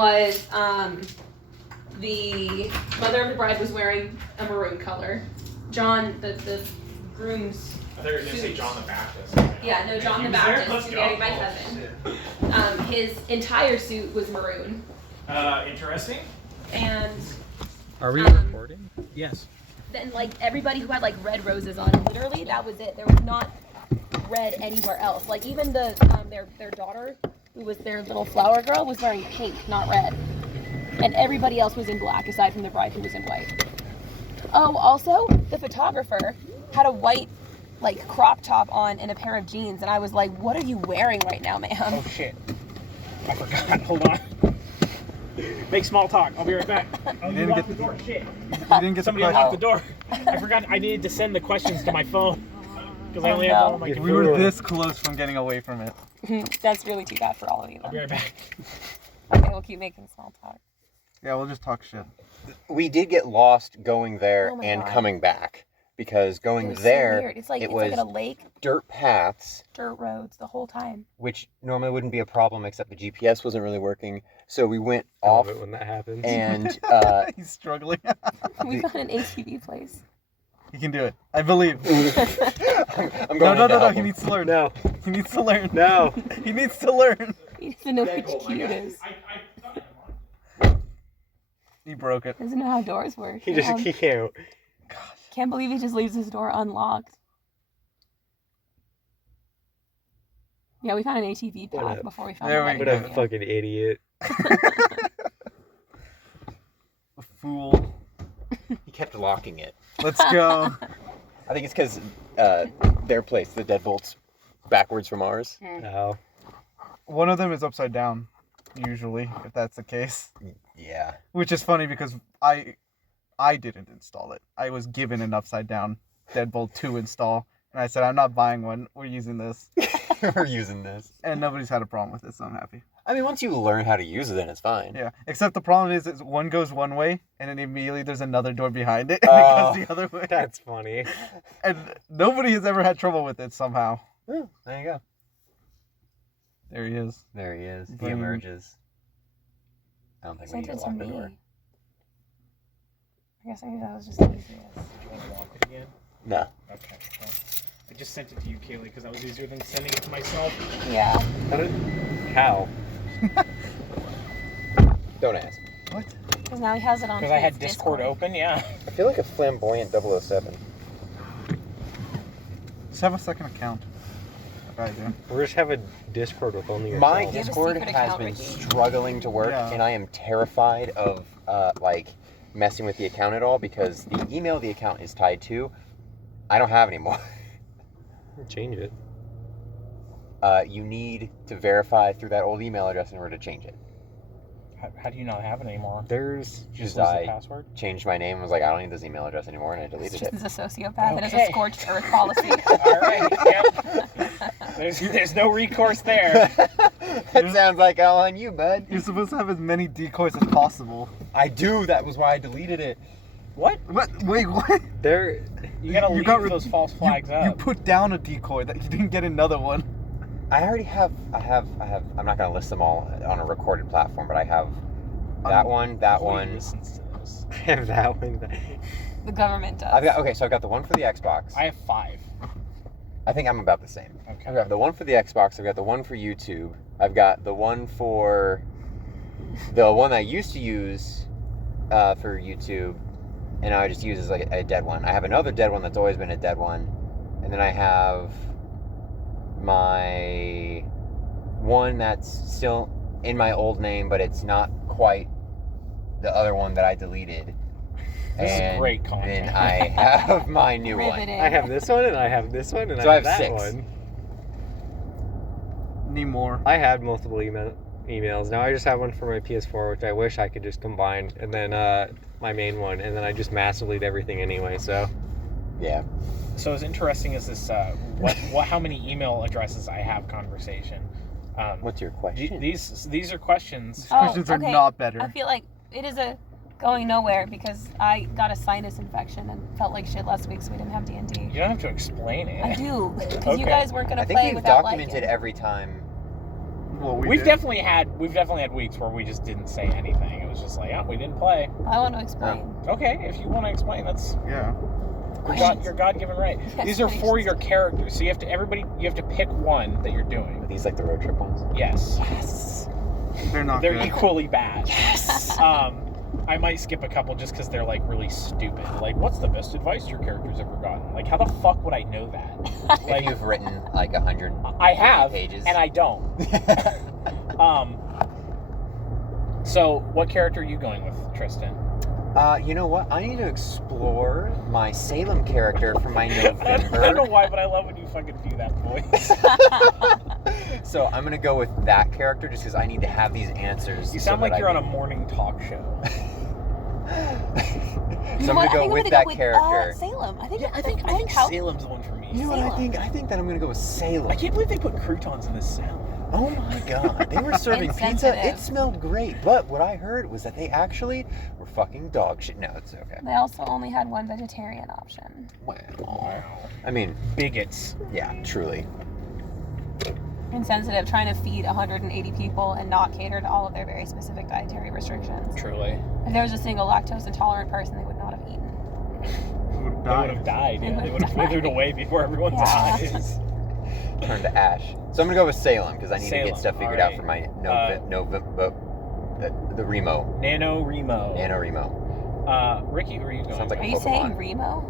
was the mother of the bride was wearing a maroon color. John, the groom's. I thought you were going to say John the Baptist. Yeah, no, John the Baptist, who married my cousin. His entire suit was maroon. Interesting. And are we recording? Yes. Then like everybody who had like red roses on, literally that was it. There was not red anywhere else. Like even the their daughter, who was their little flower girl, was wearing pink, not red. And everybody else was in black, aside from the bride who was in white. Oh, also, the photographer had a white, like, crop top on and a pair of jeans, and I was like, what are you wearing right now, ma'am? Oh, shit. I forgot. Hold on. Make small talk. I'll be right back. Oh, you locked the door. Shit. You didn't get Somebody unlocked the door. I forgot I needed to send the questions to my phone. Because I only have one on my computer. We were this close from getting away from it. That's really too bad for all of you. I'll be right back. Okay, we'll keep making small talk. Yeah, we'll just talk shit. We did get lost going there and God. coming back. Because going It was there, so weird. It's like was at a lake, dirt paths, dirt roads the whole time. which normally wouldn't be a problem, except the GPS wasn't really working. So we went off, when that happens. and He's struggling. We got an ATV place. He can do it. I believe. I'm going No. He needs to learn. No. He needs to learn. No. He needs to learn. He doesn't know which key it is. He broke it. Doesn't know how doors work. He can't. Can't believe he just leaves his door unlocked. Yeah, we found an ATV What path a- before we found There a we wedding What a venue. fucking idiot. A fool. he kept locking it. Let's go. I think it's because their place, the deadbolt's backwards from ours. No. One of them is upside down, usually, if that's the case. Yeah. Which is funny because I didn't install it. I was given an upside down deadbolt to install. And I said, I'm not buying one. We're using this. We're using this. And nobody's had a problem with it, so I'm happy. I mean, once you learn how to use it, then it's fine. Yeah. Except the problem is one goes one way, and then immediately there's another door behind it, and it goes the other way. That's funny. And nobody has ever had trouble with it somehow. Oh, there you go. There he is. There he is. He Boom. emerges. I don't think we Sent need it to to lock the me. door. I guess maybe that was just the easiest. Do you want to lock it again? No. Okay. Well, I just sent it to you, Kaylee, because that was easier than sending it to myself. Yeah. How? Don't ask. What? Because now he has it on Because I had his Discord open, yeah. I feel like a flamboyant 007. Just have a second account. Like I do. We'll just have a Discord with only yourself. My You have a Discord secret has account, been Ricky. struggling to work, Yeah. and I am terrified of messing with the account at all because the email the account is tied to, I don't have anymore. Change it. You need to verify through that old email address in order to change it. How do you not have it anymore? There's Just Just lose I the password? changed my name and was like, I don't need this email address anymore, and I It's deleted just it. as a sociopath and as a Okay. scorched earth policy. Alright, yep. There's no recourse there. That sounds like all on you, bud. You're supposed to have as many decoys as possible. I do. That was why I deleted it. What? What? Wait, what? there. You gotta leave got rid- those false flags you, up. You put down a decoy that you didn't get another one. I already have. I'm not gonna list them all on a recorded platform, but I have that one, that Who one. listens to this? I have that one. The government does. So I've got the one for the Xbox. I have 5. I think I'm about the same. Okay. I've got the one for the Xbox. I've got the one for YouTube. I've got the one for the one I used to use for YouTube, and I just use as like a dead one. I have another dead one that's always been a dead one, and then I have my one that's still in my old name, but it's not quite the other one that I deleted. This is And great content. Then I have my new one. Riveting. I have this one, and I have this one, and So I I have have that 6. one. Need more. I had multiple emails. Now I just have one for my PS4, which I wish I could just combine, and then my main one, and then I just mass delete everything anyway. So Yeah. So as interesting as this, how many email addresses I have conversation. What's your question? These are questions. These questions are not better. I feel like it is a going nowhere because I got a sinus infection and felt like shit last week, so we didn't have D&D. You don't have to explain it. I do, because you Okay. guys weren't gonna I think play we've without documented liking. every time what we We've did. definitely had weeks where we just didn't say anything. It was just like, oh, we didn't play. I want to explain. Okay, if you want to explain, that's Yeah. your God-given right. Yes, These are please. for your characters, so you have to pick one that you're doing. Are these like the road trip ones? Yes, They're not they're good. equally bad. Yes. I might skip a couple just because they're like really stupid. Like, what's the best advice your character's ever gotten? Like, how the fuck would I know that? Like you've written like 100 I have, pages. and I don't. So, what character are you going with, Tristan? You know what? I need to explore my Salem character for my I don't know November. why, but I love when you fucking do that voice. So I'm gonna go with that character just because I need to have these answers. You sound so like that you're I on a morning talk show. You So know I'm what? gonna I go think with I'm that gonna go character. with Salem. I think. Yeah, I think how- Salem's the one for me. You know what I think? I think that I'm gonna go with Salem. I can't believe they put croutons in this salad. Oh my god, they were serving pizza. Insensitive. It smelled great, but what I heard was that they actually were fucking dog shit. No, it's okay. They also only had one vegetarian option. Wow. I mean, Bigots. yeah, truly. Insensitive, trying to feed 180 people and not cater to all of their very specific dietary restrictions. Truly. If there was a single lactose intolerant person, they would not have eaten. We would They would have died. Yeah, they would have died. withered away before everyone Yeah. dies. Turn to ash. So I'm gonna go with Salem because I need to Salem, get stuff figured alright. out for my the Remo. Nano Remo. NaNoWriMo. Ricky, who are you going? Sounds like Are a you saying Pokemon. Remo?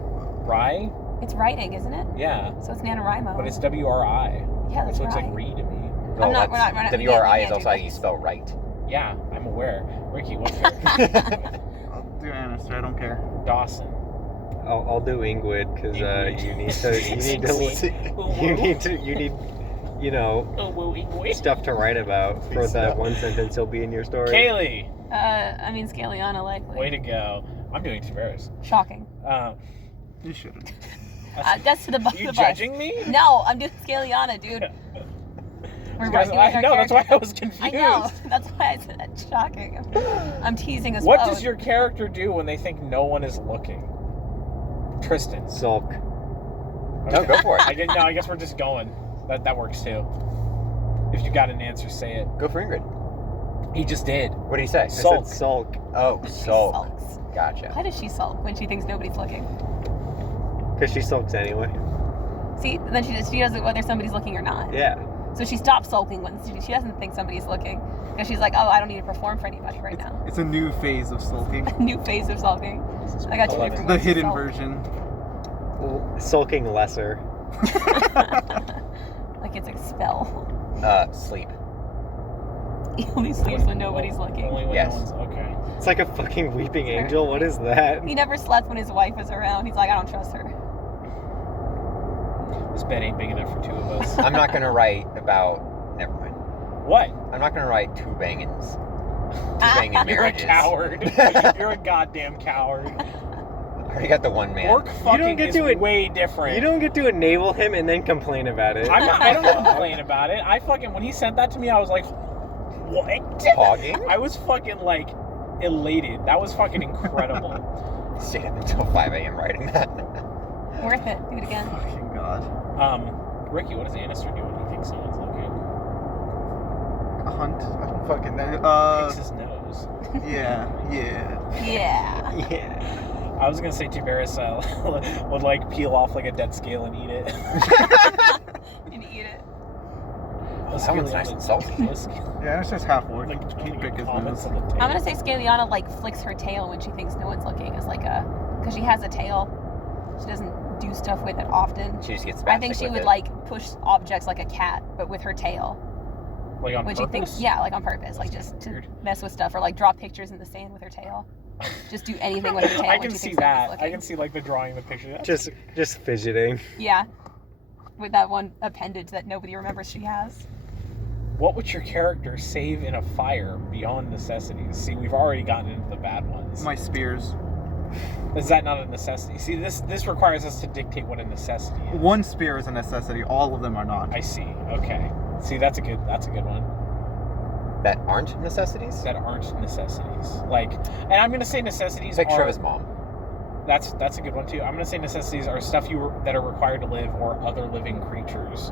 Rye? It's writing, isn't it? Yeah. So it's NaNoWriMo. But it's WRI. yeah, Which that's looks right. like Re to me. Well, I'm not- that's- we're not- we WRI can't is also do how you this. spell right. Yeah, I'm aware. Ricky, what character? I'll do Annister, I don't care. Dawson. I'll do Ingrid because Ingrid. you need to you know Oh, woo, Ingrid. stuff to write about for that one sentence he'll be in your story. Kaylee. I mean, Scaliana likely. Way to go. I'm doing Tavares. Shocking. You shouldn't. That's to the both You of us. judging me? No, I'm doing Scaliana, dude. We're Guys, doing I our know, that's why I character. was confused. I know. That's why I said that's shocking. I'm teasing us What both. does your character do when they think no one is looking? Tristan. Sulk. No, go for it. I guess we're just going. That works too. If you got an answer, say it. Go for Ingrid. He just did. What do you say? I said Sulk. sulk Oh, She Sulk. sulks. Gotcha. Why does she sulk when she thinks nobody's looking? because she sulks anyway. See, and then she does it whether somebody's looking or not. Yeah. So she stops sulking when she doesn't think somebody's looking because she's like, oh, I don't need to perform for anybody right now. It's a new phase of sulking. New phase of sulking. I got two love different The ways to hidden sulk. version. Sulking lesser. Like it's a spell. Sleep. He only sleeps when nobody's looking. Only when Yes. no one's okay. It's like a fucking weeping angel. What is that? He never slept when his wife was around. He's like, I don't trust her. This bed ain't big enough for two of us. I'm not gonna write about. Never mind. What? I'm not gonna write two bangins. Two banging You're a marriages. coward. You're a goddamn coward. I already got the one man. Orc fucking get is to it- way different. You don't get to enable him and then complain about it. I don't complain about it. I fucking, when he sent that to me, I was like, what? Hogging? I was fucking like elated. That was fucking incredible. Stayed up until 5 a.m. writing that. Worth it. Do it again. Fucking god. Ricky, what does Annister do when he thinks someone's looking? A hunt? I don't fucking know. Picks his nose. Yeah. Yeah. Yeah. I was gonna say Tavares would like peel off like a dead scale and eat it. And eat it. That one's nice and salty. Yeah, it's just half orc. Like, He pick his comments nose. on the tail. I'm gonna say Scaliana like flicks her tail when she thinks no one's looking. It's like because she has a tail. She doesn't do stuff with it often. She just gets I think spastic she with would it. like push objects like a cat, but with her tail. Like on When purpose? she thinks, yeah, like on purpose, like just to mess with stuff or like draw pictures in the sand with her tail. Just do anything with her tail. I when can she see thinks nobody's that. I looking. can see like the drawing, the picture. Just fidgeting. Yeah, with that one appendage that nobody remembers she has. What would your character save in a fire beyond necessities? See, we've already gotten into the bad ones. My spears. Is that not a necessity? See, this requires us to dictate what a necessity is. One spear is a necessity. All of them are not. I see. Okay. See, that's a good one. That aren't necessities? That aren't necessities. Like, and I'm gonna say necessities Picture are. of his mom. That's a good one too. I'm gonna say necessities are stuff that are required to live or other living creatures.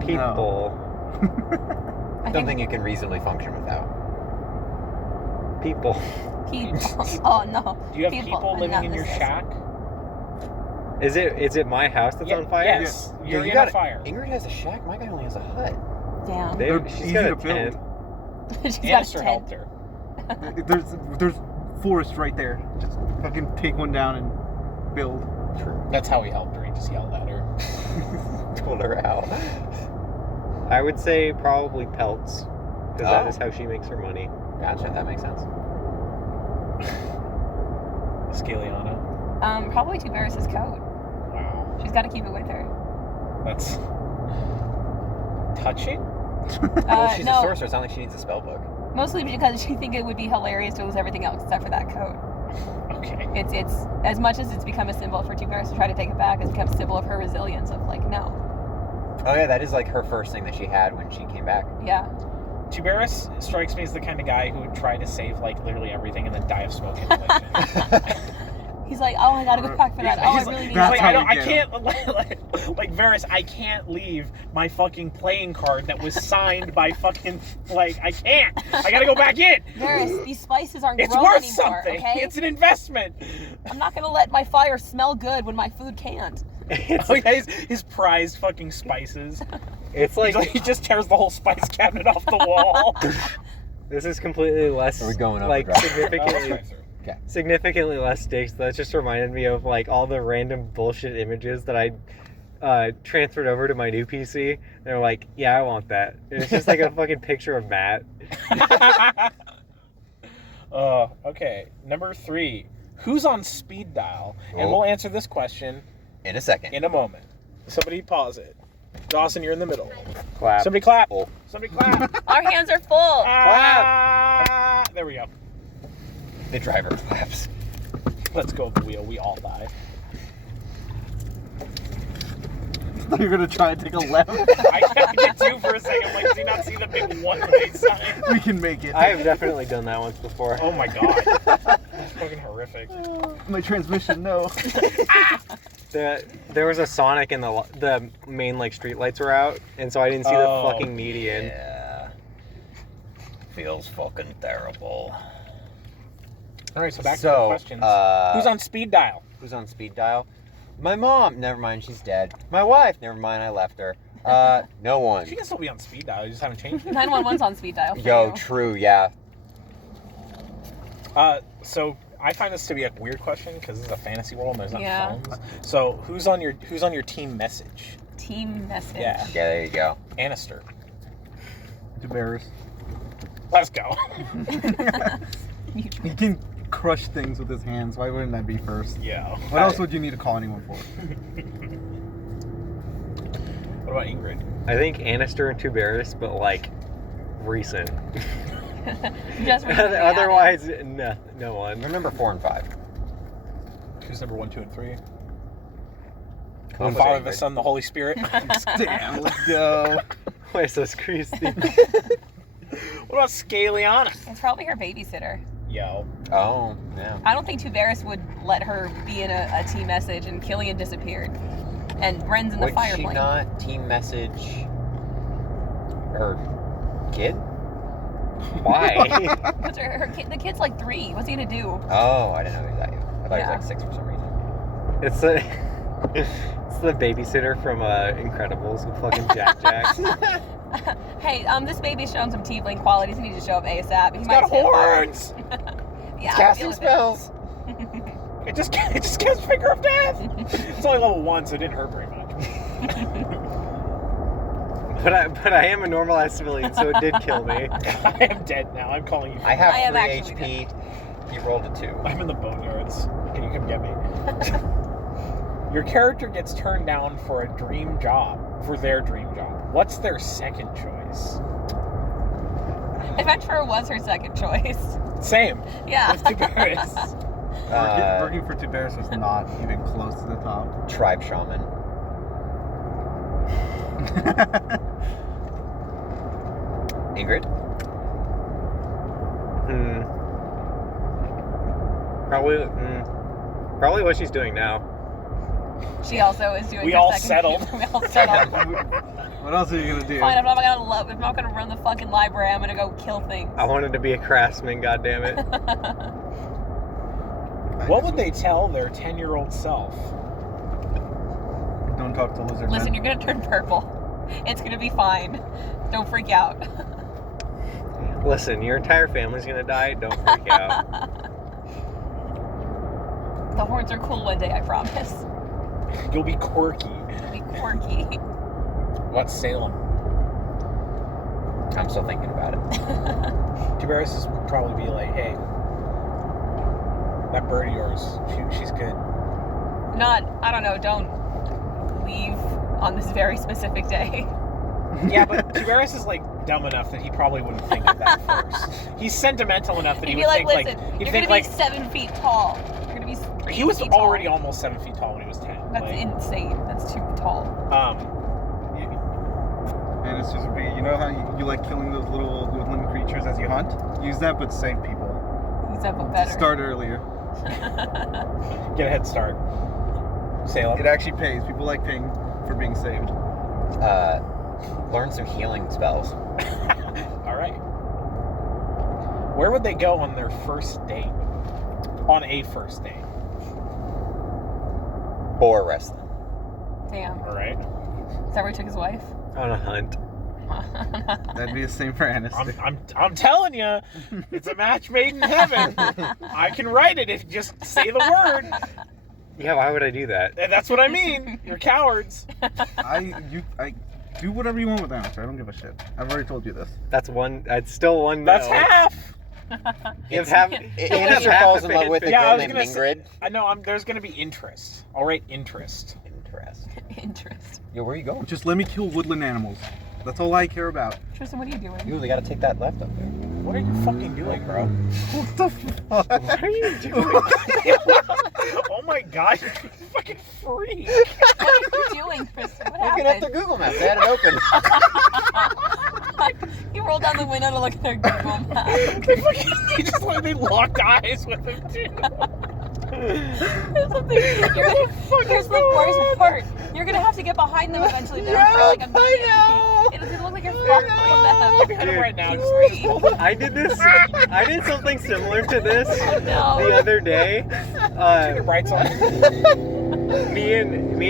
People. I Something you can reasonably function without. People. people. Oh no. Do you have people living in your unnecessary. shack? Is it my house that's on fire? Yes. Yeah, You're you in got a fire. Ingrid has a shack. My guy only has a hut. Damn. They- They're she's easy got a to build. tent. She's got a Annister tent. helped her. There's forest right there. Just fucking take one down and build. True. That's how he helped her. He just yelled at her. Told her out. I would say probably pelts, because that Oh. is how she makes her money. Gotcha. That makes sense. Scaliana. Probably Tuberis' coat. Wow. She's got to keep it with her. That's touching. Well, she's a no, sorcerer. It's not like she needs a spell book. mostly because she think it would be hilarious to lose everything else except for that coat. Okay. It's as much as it's become a symbol for Tuberis to try to take it back, it's become a symbol of her resilience of like, no. Oh yeah, that is like her first thing that she had when she came back. Yeah. Tuberis strikes me as the kind of guy who would try to save like literally everything and then die of smoke inhalation. He's like, oh, I gotta go back for that. Oh, I He's really need That's like, that. how I you can't, get like Varys, I can't leave my fucking playing card that was signed by fucking, like, I can't. I gotta go back in. Varys, these spices aren't It's grown worth anymore, something. okay? It's an investment. I'm not gonna let my fire smell good when my food can't. It's, Oh, yeah, his prized fucking spices. it's like He just tears the whole spice cabinet off the wall. this is completely less Are we going up like or down? significantly less stakes. That just reminded me of like all the random bullshit images that I transferred over to my new PC. They're like, yeah, I want that. And it's just like a fucking picture of Matt. Okay. Number 3. Who's on speed dial? And Oh. we'll answer this question In a second. in a moment. Somebody pause it. Dawson, you're in the middle. Clap. Somebody clap. Oh. Somebody clap. Our hands are full. Ah, there we go. The driver claps. Let's go, the wheel. We all die. You're gonna try and take a left. I did too for a second. Like, do you not see the big one-way sign? We can make it. I have definitely done that once before. Oh my god. That's fucking horrific. My transmission, no. There was a Sonic and the main like street lights were out, and so I didn't see Oh. the fucking median. Yeah. Feels fucking terrible. All right, so back to So, the questions. Who's on speed dial? Who's on speed dial? My mom. Never mind, she's dead. My wife. Never mind, I left her. No one. She can still be on speed dial. You just haven't changed it. 911's on speed dial. For Yo, you. true, yeah. So I find this to be a weird question because this is a fantasy world and there's not Yeah. phones. So who's on your team message? Team message. Yeah. Yeah, there you go. Annister. Tuberis. Let's go. He can crush things with his hands. Why wouldn't that be first? Yeah. What else would you need to call anyone for? What about Ingrid? I think Annister and Tuberis, but like recent. Just recently added. Otherwise, no one. Remember 4 and 5. Who's number 1, 2, and 3? The Come on, Father, the Ingrid. Son, the Holy Spirit. Damn, let's go. Wait, so it's Christy. What about Scaliana? It's probably her babysitter. Yo. Oh, yeah. I don't think Tuberis would let her be in a team message, and Killian disappeared. And Bren's in the Would fire she plane. not team message her kid? Why? What's her kid, the kid's like 3. What's he gonna do? Oh, I didn't know he was that young. I thought he Yeah. was like 6 for some reason. It's the babysitter from Incredibles with fucking Jack Jack. Hey, this baby's showing some tiefling qualities. He needs to show up ASAP. He It's might got stay on fire. horns. Yeah, Casting deal with it. spells. It just casts Finger of Death. It's only level 1, so it didn't hurt very much. But I am a normalized civilian, so it did kill me. I am dead now. I'm calling you. I have I am 3 actually HP. He rolled a 2. I'm in the boneyards. Can you come get me? Your character gets turned down for a dream job, for their dream job. What's their second choice? Adventurer was her second choice. Same. Yeah. With Tuberis. Working for Tuberis was not even close to the top. Tribe Shaman. Ingrid? Probably what she's doing now. She also is doing We her all second settled. We all settled. What else are you gonna do? Fine, I'm not gonna run the fucking library. I'm gonna go kill things. I wanted to be a craftsman, goddammit. What would they tell their 10-year-old self? Don't talk to lizard Listen, men. you're gonna turn purple. It's gonna be fine. Don't freak out. Listen, your entire family's gonna die. Don't freak out. The horns are cool one day, I promise. You'll be quirky. It'll be quirky. What's Salem? I'm still thinking about it. Tiberius would probably be like, hey, that bird of yours, she's good. I don't know, don't leave on this very specific day. Yeah, but Tiberius is like dumb enough that he probably wouldn't think of that first. He's sentimental enough that He'd he be would like, think listen, he'd you're think gonna be like 7 feet tall. You're gonna be 8 he was feet already tall. almost 7 feet tall when he was 10. That's Like, insane. That's too tall. And it's just be, you know how you like killing those little woodland creatures as you hunt? Use that, but save people. He's up better. Start earlier. get a head start. Salem. It actually pays. People like paying for being saved. Learn some healing spells. All right. Where would they go on their first date? On a first date. Boar wrestling. Damn. All right. Is that where he took his wife? On a hunt. That'd be the same for Aniston. I'm telling you, it's a match made in heaven. I can write it if you just say the word. Yeah, why would I do that? And that's what I mean. You're cowards. I do whatever you want with Aniston. I don't give a shit. I've already told you this. That's still one no. That's half. You have half, Aniston half falls a in love with a Yeah, I girl was named gonna say- Ingrid. I know. There's gonna be interest. All right, interest. Interest. Interest. Yo, where are you going? Just let me kill woodland animals. That's all I care about. Tristan, what are you doing? You really gotta take that left up there. What are you fucking doing, bro? What the fuck? What are you doing? Oh my god, you're a fucking freak. What are you doing, Tristan? What Looking at the happened? Google Maps, they had it open. He rolled down the window to look at their Google map. They locked eyes with him too. Here's the worst part. You're gonna have to get behind them eventually. They don't feel like I'm It doesn't look like you're behind them. Look at him right now. Just hold it. I did something similar to this No. the other day. Take the brights on. Me and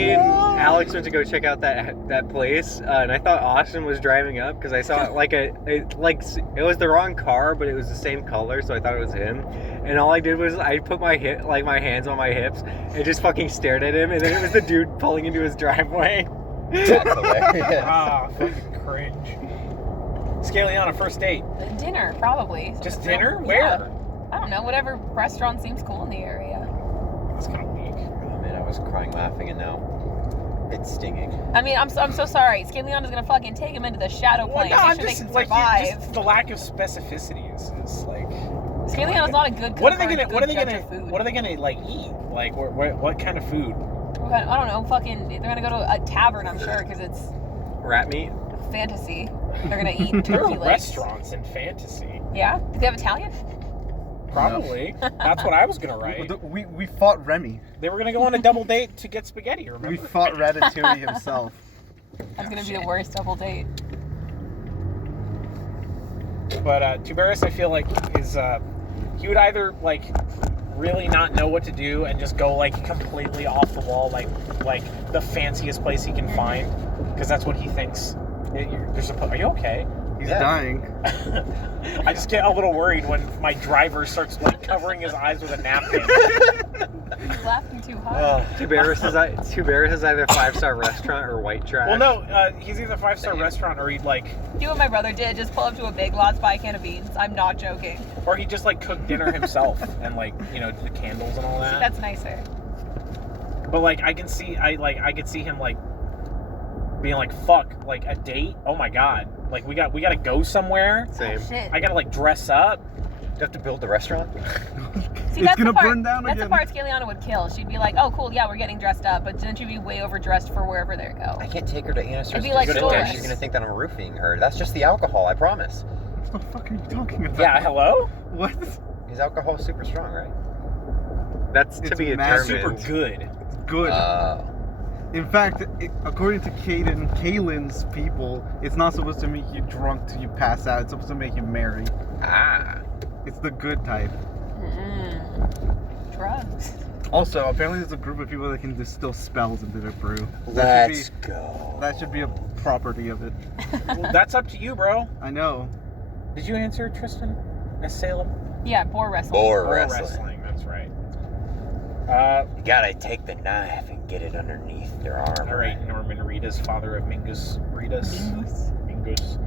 Alex went to go check out that place, and I thought Austin was driving up because I saw it was the wrong car, but it was the same color, so I thought it was him. And all I did was I put my hands on my hips and just fucking stared at him, and then it was the dude pulling into his driveway. That's hilarious. Ah, fucking cringe. Scaliana, first date. Dinner, probably. Just dinner? Yeah. Where? I don't know. Whatever restaurant seems cool in the area. That's kind of weak. Oh man, I was crying laughing and now it's stinging. I mean, I'm so sorry. Scaliana's gonna fucking take him into the shadow plane. I'm Make sure they just can like survive. just the lack of specificity is like. Scaliana's not a good cook. What are they or a gonna? good What are they judge gonna? of food. What are they gonna like eat? Like what kind of food? I don't know. Fucking, they're gonna go to a tavern, I'm sure, because it's Rat meat. fantasy. They're gonna eat There turkey are legs. restaurants in fantasy. Yeah? Do they have Italian? Probably. That's what I was gonna write. We fought Remy. They were gonna go on a double date to get spaghetti. Remember? We fought Ratatouille himself. That's gonna be the worst double date. But Tiberius, I feel like is he would either like really not know what to do and just go like completely off the wall, like the fanciest place he can find, because that's what he thinks. Are you okay? He's Yeah. dying. I just get a little worried when my driver starts like covering his eyes with a napkin. He's laughing too hard. Tiberius is either 5-star restaurant or white trash. Well, no, he's either 5-star restaurant or he'd like, Do what my brother did. Just pull up to a Big Lots, buy a can of beans. I'm not joking. or he'd just like cook dinner himself and like do the candles and all that. That's nicer. But like I could see him like being like, fuck, like a date? Oh my god. Like we gotta go somewhere. Same. Oh, shit. I gotta like dress up. You have to build the restaurant? See, It's that's gonna the part, burn down that's again. the part Scaliana would kill. She'd be like, oh, cool, yeah, we're getting dressed up. But then she'd be way overdressed for wherever they go. I can't take her to Anna It'd be like She's Dolores. gonna think that I'm roofing her. That's just the alcohol, I promise. What the fuck are you talking about? Yeah, hello? What? His alcohol is super strong, right? That's to It's be mad determined. Super good. Good. In fact, according to Kaylin's people, it's not supposed to make you drunk till you pass out. It's supposed to make you merry. Ah. It's the good type. Drugs. Also, apparently there's a group of people that can distill spells into their brew. Let's go. That should be a property of it. Well, that's up to you, bro. I know. Did you answer, Tristan? Miss Salem? Yeah, boar wrestling. Or Or wrestling. That's right. You gotta take the knife and get it underneath their arm. All right, Norman Reedus, father of Mingus Reedus. Mingus.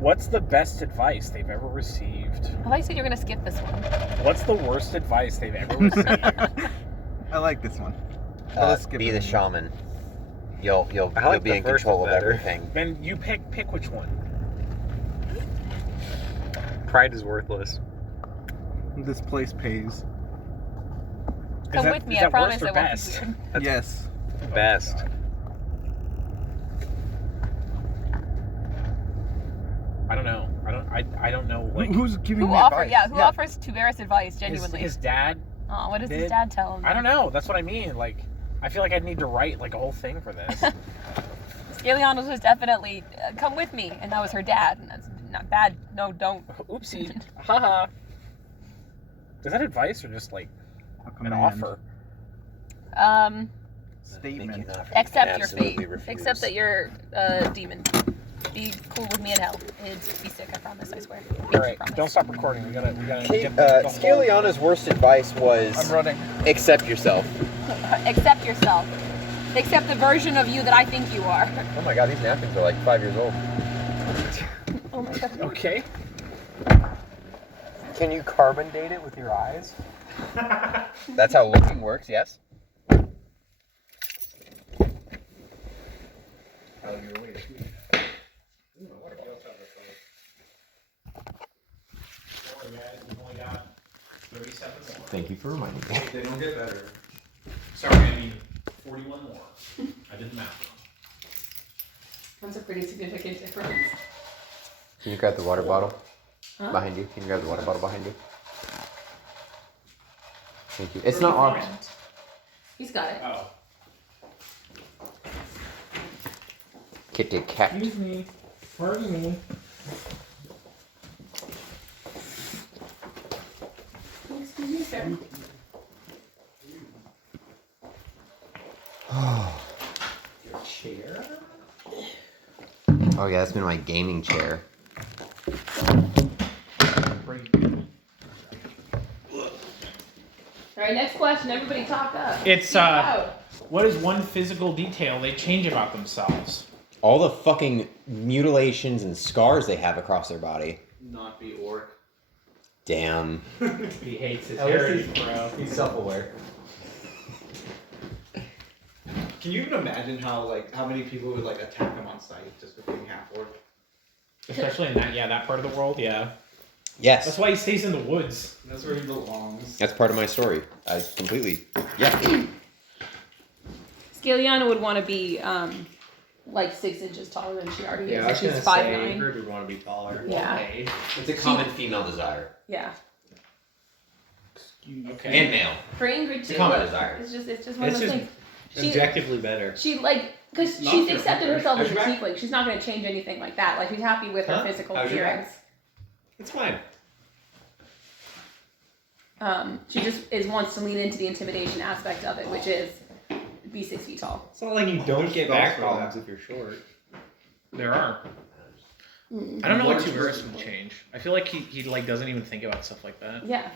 What's the best advice they've ever received? I thought you said you were gonna skip this one. What's the worst advice they've ever received? I like this one. Let's skip Be it. the shaman. You'll I like be the in first control one of better. everything. Then you pick which one. Pride is worthless. This place pays. Come that- with me, is I that promise worst or it won't be best? weird. That's Yes. best. I don't know. I don't know. Like Who's giving Who me offers? advice? Yeah, who offers Tiberius advice genuinely? his dad. Oh, what does did- his dad tell him? I don't know. That's what I mean. Like, I feel like I'd need to write like a whole thing for this. Scalianos was definitely come with me, and that was her dad, and that's not bad. No, don't. Oopsie. Haha. Is that advice or just like A an command. offer? Statement. Accept your fate. Absolutely refuse. Accept that you're a demon. Be cool with me in hell. It's be sick. I promise. I swear. All right, don't stop recording. We gotta get Scaliana's worst advice was I'm running. accept yourself. Accept yourself. Accept the version of you that I think you are. Oh my god, these napkins are like 5 years old. Oh my god. Okay. Can you carbon date it with your eyes? That's how looking works, yes? Thank you for reminding me. They don't get better. Sorry, I mean 41 more. I did the math. That's a pretty significant difference. Can you grab the water bottle Huh? behind you? Can you grab the water bottle behind you? Thank you. It's not locked. He's got it. Oh. Kitty cat. Excuse me. Pardon me. Excuse me, sir. Chair. Oh yeah, that's been my gaming chair. All right, next question. Everybody talk up. It's, Speak out. What is one physical detail they change about themselves? All the fucking mutilations and scars they have across their body. Not be orc. Damn. He hates his At least heritage, bro. He's self-aware. Can you even imagine how many people would like attack him on sight just for being half orc? Especially in that part of the world, yeah. Yes. That's why he stays in the woods. That's where he belongs. That's part of my story. I completely. Yeah. Scaliana would want to be like 6 inches taller than she already is. I was She's gonna 5'9". say, Ingrid would want to be taller. Yeah. Okay. It's a common female desire. Yeah. Okay. And male. For Ingrid too. a common look, desire. It's just one It's of those just things. She, Objectively better. she like, because Not she's for accepted her. herself as a How's your back? tiefling. She's not going to change anything like that. Like, she's happy with her Huh? physical How's your back? appearance. It's fine. She just wants to lean into the intimidation aspect of it, which is be 6 feet tall. It's not like you don't get spells back for problems that. if you're short. There are. I don't know what Tiberius would change. I feel like he like doesn't even think about stuff like that. Yeah.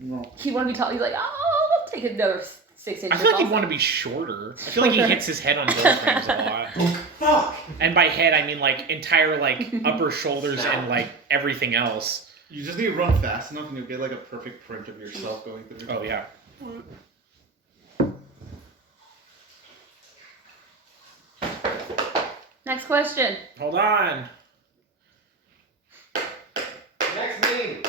No. He want to be tall. He's like, oh, I'll take another 6 inches. I feel like he'd also. want to be shorter. I feel like he hits his head on door frames a lot. Fuck! And by head, I mean like entire like upper shoulders and like everything else. You just need to run fast enough and you'll get like a perfect print of yourself going through. Oh yeah. Next question. Hold on. Next meeting!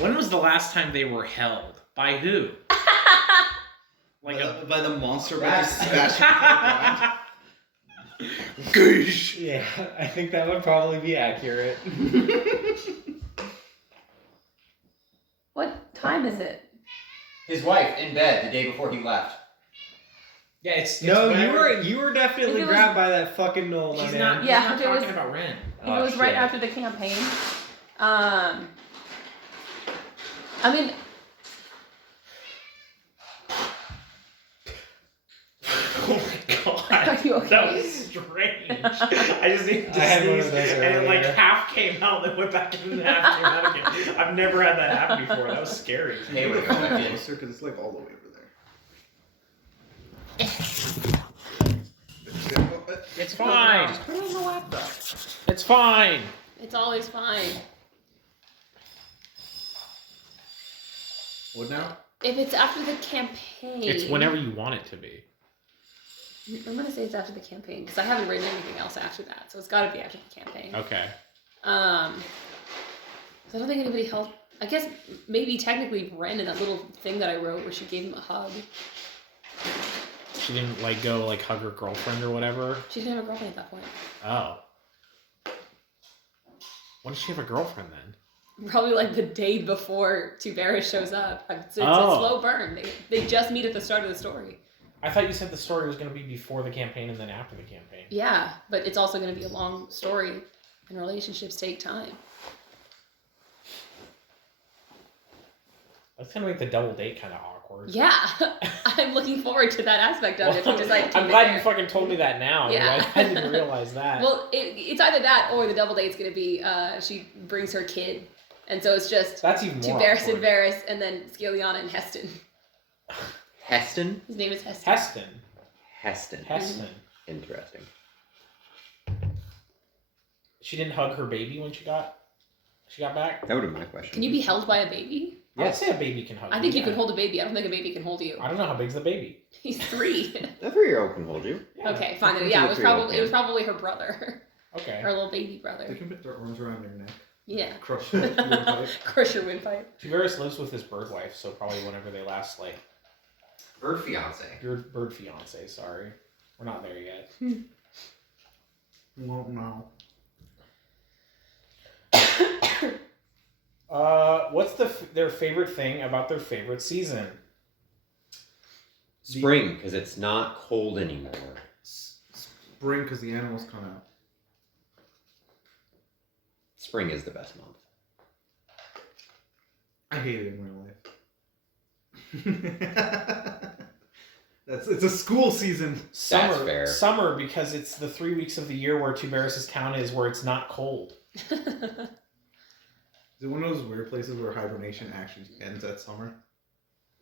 When was the last time they were held? By who? Like By the monster by just smashing Goosh. Yeah, I think that would probably be accurate. What time is it? His wife in bed the day before he left. Yeah, it's No, whenever- you were definitely If it was- grabbed by that fucking Noel, my He's man. not. Yeah, he's not if it was- talking about Ren. It was right after the campaign. I mean, Oh my god. Are you okay? That was strange. I just needed to I had one of sneeze, those and it like earlier. half came out, then went back in, and half came out again. I've never had that happen before. That was scary. Hey, we're going back in. Closer, because it's like all the way over there. It's fine. Just put it on the laptop. It's fine. it's always fine. What now? If it's after the campaign. It's whenever you want it to be. I'm gonna say it's after the campaign because I haven't written anything else after that, so it's got to be after the campaign. Okay. 'Cause I don't think anybody helped. I guess maybe technically Ren in that little thing that I wrote where she gave him a hug. She didn't like go like hug her girlfriend or whatever. She didn't have a girlfriend at that point. Oh. When did she have a girlfriend then? Probably like the day before Tuberis shows up. It's a Oh. slow burn. They just meet at the start of the story. I thought you said the story was going to be before the campaign and then after the campaign. Yeah, but it's also going to be a long story, and relationships take time. That's going to make the double date kind of awkward. Yeah, I'm looking forward to that aspect of it. If we decide to keep I'm it glad there. you fucking told me that now. Yeah. I didn't realize that. Well, it's either that or the double date's going to be she brings her kid, and so it's just That's even more Tuberis awkward. and Varys, and then Scaliana and Heston. Heston? His name is Heston. Heston. Heston. Heston. Interesting. She didn't hug her baby when she got back? That would have been my question. Can you be held by a baby? I'd say a baby can hug I think you yeah. can hold a baby. I don't think a baby can hold you. I don't know how big's the baby. He's 3. A 3-year-old can hold you. Yeah. Okay, fine. According Yeah, to it was the probably 3-year-old her brother, Okay. her little baby They brother. can put their arms around your neck. Yeah. Crush your windpipe. Crush your windpipe. Tuberis lives with his bird wife, so probably whenever they last, like, Bird fiance. your bird fiance, sorry. We're not there yet. Won't know. What's their favorite thing about their favorite season? Spring, because it's not cold anymore. Spring, because the animals come out. Spring is the best month. I hate it in real life. It's a school season. Summer, That's fair. Summer, because it's the 3 weeks of the year where Tuberis' town is where it's not cold. Is it one of those weird places where hibernation actually ends at summer?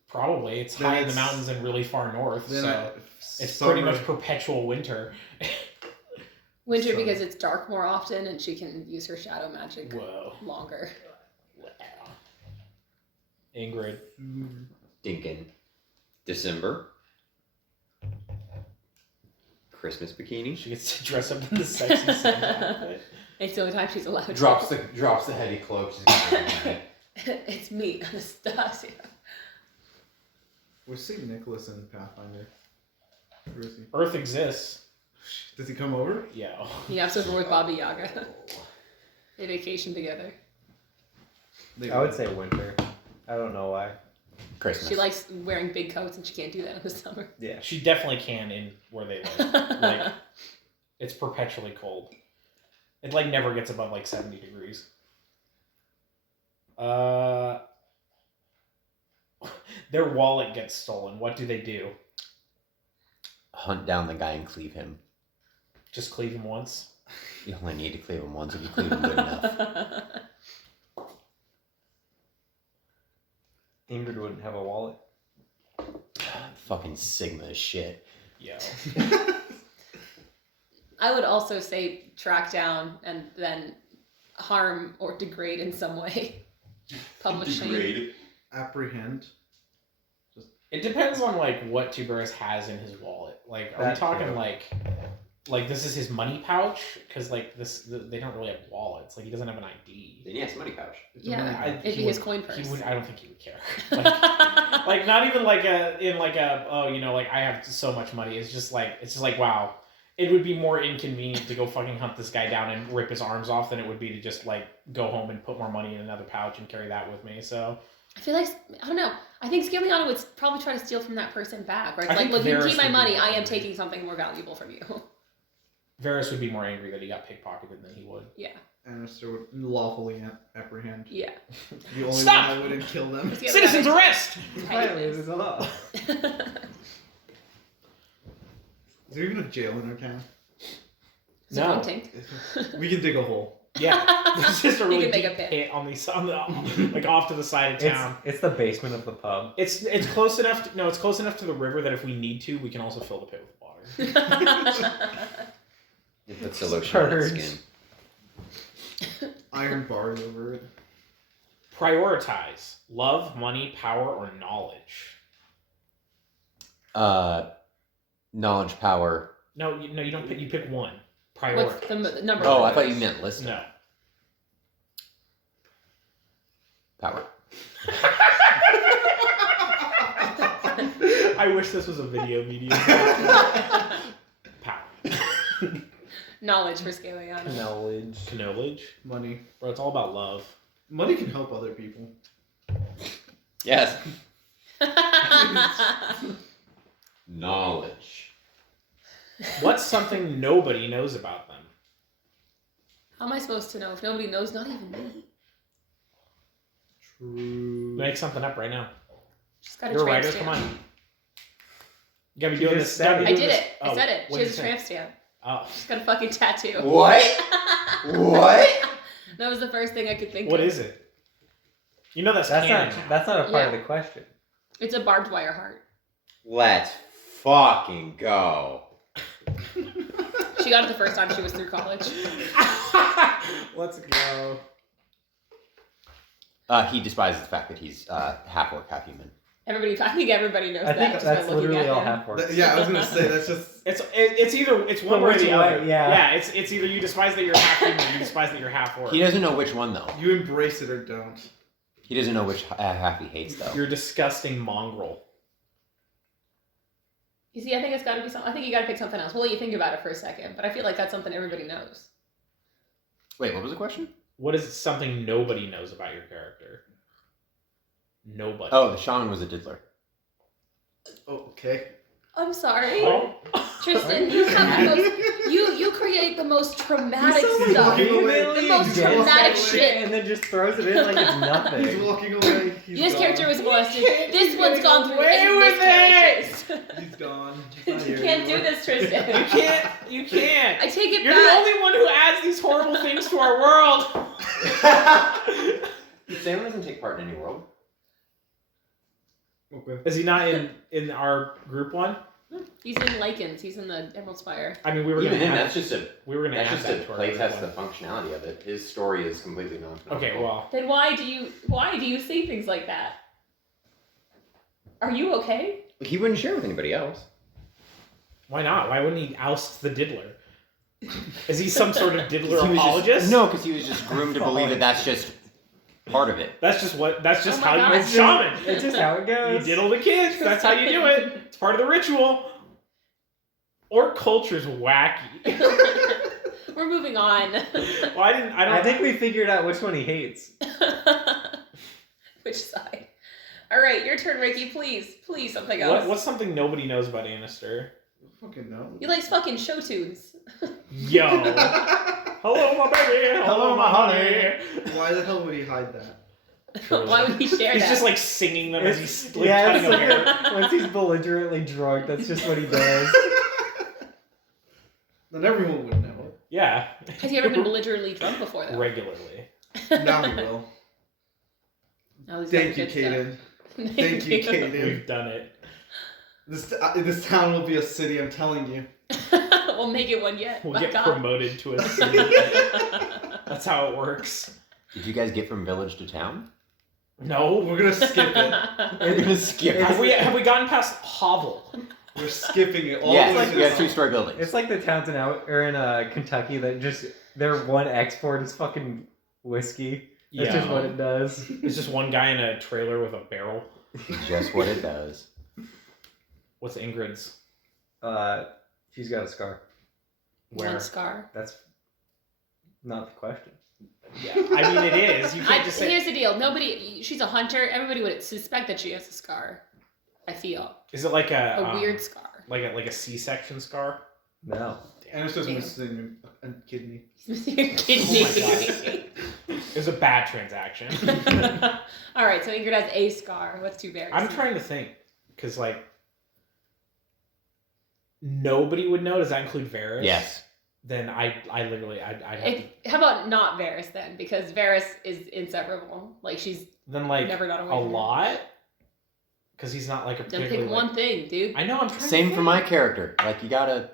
Probably. It's Then high in the it's- mountains and really far north, Then so it's pretty much perpetual winter. Winter So- because it's dark more often and she can use her shadow magic Whoa. longer. Wow. Ingrid. Dinkin. December. Christmas bikini. She gets to dress up in the sexy Santa outfit. It's the only time she's allowed to. Drops the heavy cloak. She's got It's me, Anastasia. Was St. Nicholas in Pathfinder? Where is he? Earth exists. Does he come over? Yeah. He has over with Baba Yaga. They vacation together. I would say winter. I don't know why. Christmas. She likes wearing big coats and she can't do that in the summer. Yeah. She definitely can in where they live. Like, it's perpetually cold. It like never gets above like 70 degrees. Their wallet gets stolen. What do they do? Hunt down the guy and cleave him. Just cleave him once? You only need to cleave him once if you cleave him good enough. Ingrid wouldn't have a wallet. Fucking Sigma as shit. Yo. I would also say track down and then harm or degrade in some way. Publishing. Apprehend. It depends on like what Tuberis has in his wallet. Like, are That's we talking true. like this is his money pouch? Because like they don't really have wallets. Like he doesn't have an ID. Then yes, money pouch. It's a money Yeah, pouch. it'd be his coin purse. He would. I don't think he would care. Like not even like oh like I have so much money. It's just like wow. It would be more inconvenient to go fucking hunt this guy down and rip his arms off than it would be to just like go home and put more money in another pouch and carry that with me. So I feel like, I don't know. I think Scaliano would probably try to steal from that person back. Right? I Like, think look, you can Varys keep my would be money. more I am angry. taking something more valuable from you. Varys would be more angry that he got pickpocketed than he would. Yeah. Lannister would lawfully apprehend. Yeah. The only Stop! one that wouldn't kill them. Scaliano- Citizens arrest! Pettiness. Is there even a jail in our town? No. Disappointing. We can dig a hole. Yeah, there's just a You really can make deep a pit. pit on the like off to the side of town. It's the basement of the pub. It's close enough. It's close enough to the river that if we need to, we can also fill the pit with water. It puts the lotion on its Birds. skin. Iron bars over it. Prioritize love, money, power, or knowledge. Knowledge, power. No, you don't pick. You pick one. Prioritize. What's the number? Oh, one? I thought you meant list. No. Power. I wish this was a video medium. Power. Knowledge for Scaliano. Knowledge. Knowledge. Money. Bro, it's all about love. Money can help other people. Yes. Knowledge. What's something nobody knows about them? How am I supposed to know if nobody knows? Not even me. True. Make something up right now. She's got a You're a tramp writer. stamp. Come on. You gotta be You doing just this. said it. I did it. I said it. She What has a tramp stamp. Oh, She's got a fucking tattoo. What? What? That was the first thing I could think what of. is it? You know that's That's canon not. now. That's not a part of Yeah. the question. It's a barbed wire heart. Let's fucking go. She got it the first time she was through college. Let's go. He despises the fact that he's half orc, half human. I think everybody knows I that. think just by that's looking literally at all him. half orcs. Yeah, I was gonna say that's just. It's one But way or which the way, other. yeah. It's either you despise that you're half human, or you despise that you're half orc. He doesn't know which one though. You embrace it or don't. He doesn't know which half he hates though. You're a disgusting mongrel. You see, I think it's got to be something. I think you got to pick something else. We'll let you think about it for a second, but I feel like that's something everybody knows. Wait, what was the question? What is something nobody knows about your character? Nobody. Oh, the shaman was a diddler. Oh, okay. I'm sorry, Oh. Tristan. You have the most. You create the most traumatic stuff. walking away. The most He's traumatic walking shit. And then just throws it in like it's He's nothing. walking away. He's This gone. character was molested. can't- This you one's can't gone get through away eight with miscarriages. He's gone. He's You not here can't do anymore. this, Tristan. You can't. You can't. I take it You're back. the only one who adds these horrible things to our world. Sam doesn't take part in any world. Okay. Is he not in our group one? He's in Lycans. He's in the Emerald Spire. I mean, we were Even gonna then, add, that's just a we were gonna that's add just that to to our play group test the one. functionality of it. His story is completely non. Okay, well, Then why do you say things like that? Are you okay? He wouldn't share with anybody else. why not? Why wouldn't he oust the diddler? Is he some sort of diddler He was apologist? just, no, because he was just groomed to believe that that's just part of it. That's just Oh my how God. you It's shaman. It's just how it You goes. diddle the kids. That's how you do it. It's part of the ritual. Orc culture's wacky. We're moving on. Well, I I think we figured out which one he hates. Which side? All right, your turn, Ricky. Please something else. What's something nobody knows about Annister? Fucking no. He likes fucking show tunes. Yo. Hello, my baby. Hello, my honey. Why the hell would he hide that? Why would he share He's that? just like singing them as he's like, Yeah, cutting it's them hair. like, once he's belligerently drunk, that's just what he does. Then everyone would know. Yeah. Has he ever been belligerently drunk before, though? Regularly. Now he will. No, he's Thank you, done good Kaden. stuff. Thank you, Kaden. We've done it. This town will be a city, I'm telling you. We'll make it one yet. We'll My get God. promoted to a city. That's how it works. Did you guys get from village to town? No. We're gonna skip it. We're gonna skip. Have we gotten past hovel? We're skipping it. All Yes, the way like to we the got two-story buildings. It's like the towns in Kentucky that just their one export is fucking whiskey. That's just what it does. It's just one guy in a trailer with a barrel. Just what it does. What's Ingrid's? She's got a scar. Where? One scar. That's Not the question. Yeah, I mean it is. You can't just say. Here's the deal. She's a hunter. Everybody would suspect that she has a scar. I feel. Is it like A weird scar. like a C-section scar? No. And it's just Damn. missing a kidney. Your kidney. It was a bad transaction. All right, so Ingrid has a scar. What's too embarrassing? I'm trying to think, because like nobody would know. Does that include Varys? Yes. Then I'd have to. How about not Varys then? Because Varys is inseparable. Like she's Then like never got away a from it. lot. Because he's not like a Then particularly. pick one thing, dude. I know. I'm trying. Same to for my character. Like you gotta.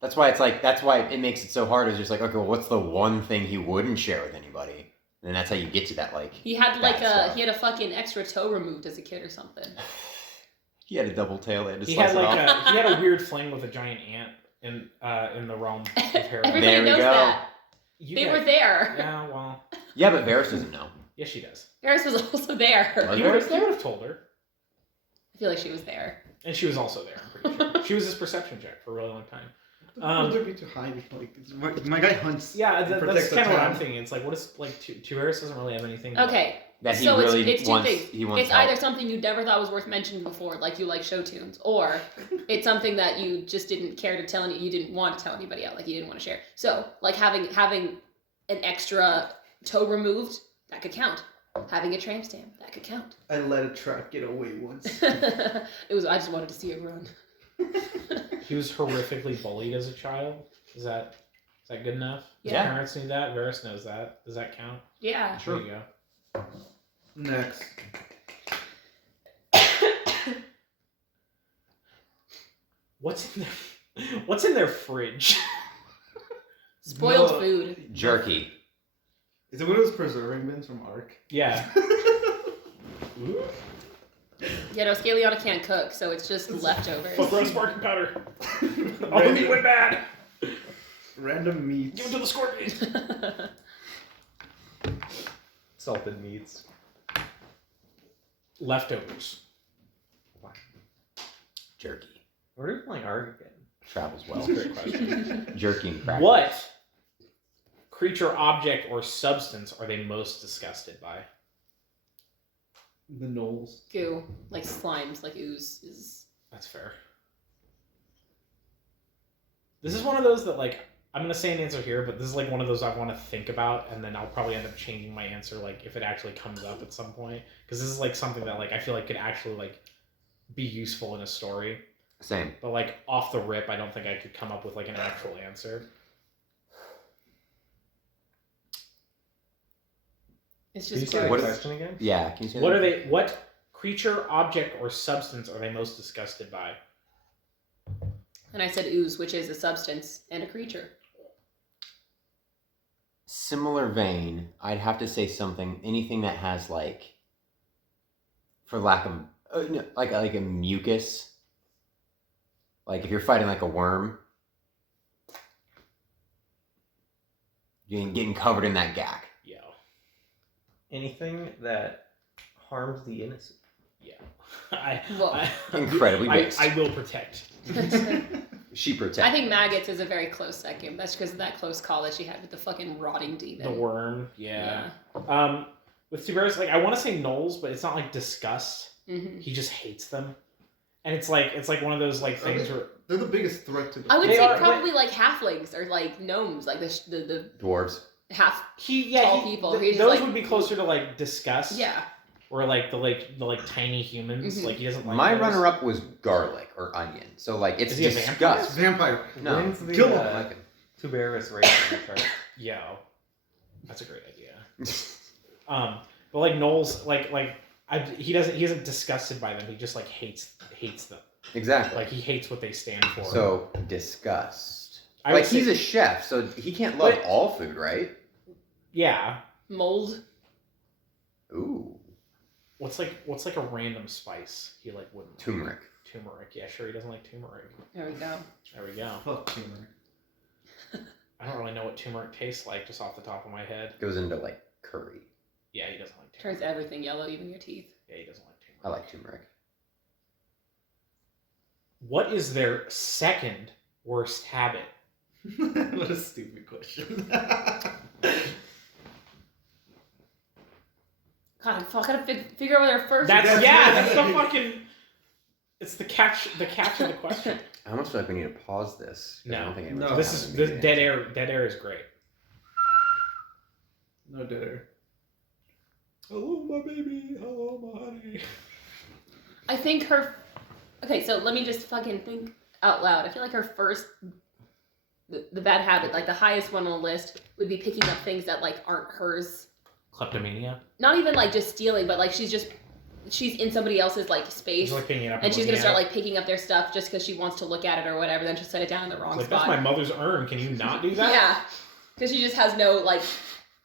That's why it makes it so hard. It's just like, okay, well, what's the one thing he wouldn't share with anybody? And that's how you get to that, like. He had bad stuff. he had a fucking extra toe removed as a kid or something. He had a double tail. They had to He slice had it like off. he had a weird fling with a giant ant in the realm of Harry. Everybody There we knows go. that. You They guys- were there. Yeah, well, Yeah, but Varys doesn't know. yes, she does. Varys was also there. Was He there? would have told her, I feel like she was there. and she was also there. I'm pretty sure she was his perception check for a really long time. What would there be to hide? Like, my guy hunts. Yeah, and that's protects the kind of what town. I'm thinking. It's like, what is like Varys doesn't really have anything. To, Okay. That he so really it's two wants. things. He wants It's help. either something you never thought was worth mentioning before, like you like show tunes, or it's something that you just didn't care to tell, you didn't want to tell anybody out, like you didn't want to share. So, like having an extra toe removed, that could count. Having a tramp stamp, that could count. I let a trap get away once. I just wanted to see it run. He was horrifically bullied as a child. Is that good enough? His Yeah. parents knew that. Varys knows that. Does that count? Yeah. There you go. Next. What's in their fridge? Spoiled No. food. Jerky. Is it one of those preserving bins from Ark? Yeah. Yeah, no, Scaliana can't cook, so it's just leftovers. Fuck roast sparking powder. All the meat went bad. Random meats. Give it to the scorpion. Salted meats. Leftovers. Jerky. Where are you playing Ark again? Travels well. That's a great question. Jerky and crackers. What creature, object, or substance are they most disgusted by? The Knolls. Goo. Like slimes, like ooze is. That's fair. This is one of those that, like, I'm gonna say an answer here, but this is like one of those I want to think about, and then I'll probably end up changing my answer, like, if it actually comes up at some point, because this is like something that, like, I feel like could actually like be useful in a story, Same. but like off the rip, I don't think I could come up with like an actual answer. It's Can you just say the What gross. is- question again? Yeah. Can you say What that? are they? What creature, object, or substance are they most disgusted by? And I said ooze, which is a substance and a creature. Similar vein, I'd have to say anything that has like, for lack of, no, like a mucus. Like if you're fighting like a worm, you're getting covered in that gack. Yo, Anything that harms the innocent. yeah. I, Well- I, Incredibly based. I will protect. She protects. I think maggots is a very close second. That's because of that close call that she had with the fucking rotting demon. The worm, yeah. With Tiberius, like, I want to say Knowles, but it's not like disgust. Mm-hmm. He just hates them, and it's like one of those like things where They're the biggest threat to the. I would They say are, probably like halflings or like gnomes, like the Dwarves. half. tall people. He's those like- would be closer to like disgust. Yeah. Or like the tiny humans. Mhm. Like he doesn't like My those. runner-up was garlic or onion. So like it's Is he a disgust. Vampire. No. When's the Kill him. I like it. Tuberous race in the chart? Yeah, that's a great idea. But like Knowles, he isn't disgusted by them. He just like hates them. Exactly. Like he hates what they stand for. So disgust. I would Like he's say- a chef, so he can't love But- all food, right? yeah. Mold. Ooh, What's like a random spice he like wouldn't like? turmeric. Turmeric. Yeah, sure. He doesn't like turmeric. There we go. There we go. Fuck turmeric. I don't really know what turmeric tastes like just off the top of my head. Goes into like curry. Yeah, he doesn't like turmeric. Turns everything yellow, even your teeth. Yeah, he doesn't like turmeric. I like turmeric. What is their second worst habit? What a stupid question. God, I gotta figure out what their first. That's That's yeah. right. That's the fucking. It's the catch. The catch of the question. I almost feel like we need to pause this. 'Cause I No. don't think anyone's No. gonna This have is an the immediate dead answer. air. Dead air is great. No dead air. Hello, my baby. Hello, my honey. I think her. Okay, so let me just fucking think out loud. I feel like her first, the bad habit, like the highest one on the list, would be picking up things that like aren't hers. Kleptomania. Not even like just stealing, but like she's in somebody else's like She's space, like picking it up. and she's gonna looking start at it. like picking up their stuff just because she wants to look at it or whatever. Then she'll set it down in the wrong It's like, spot. that's my mother's urn. Can you not do that? Yeah, because she just has no like,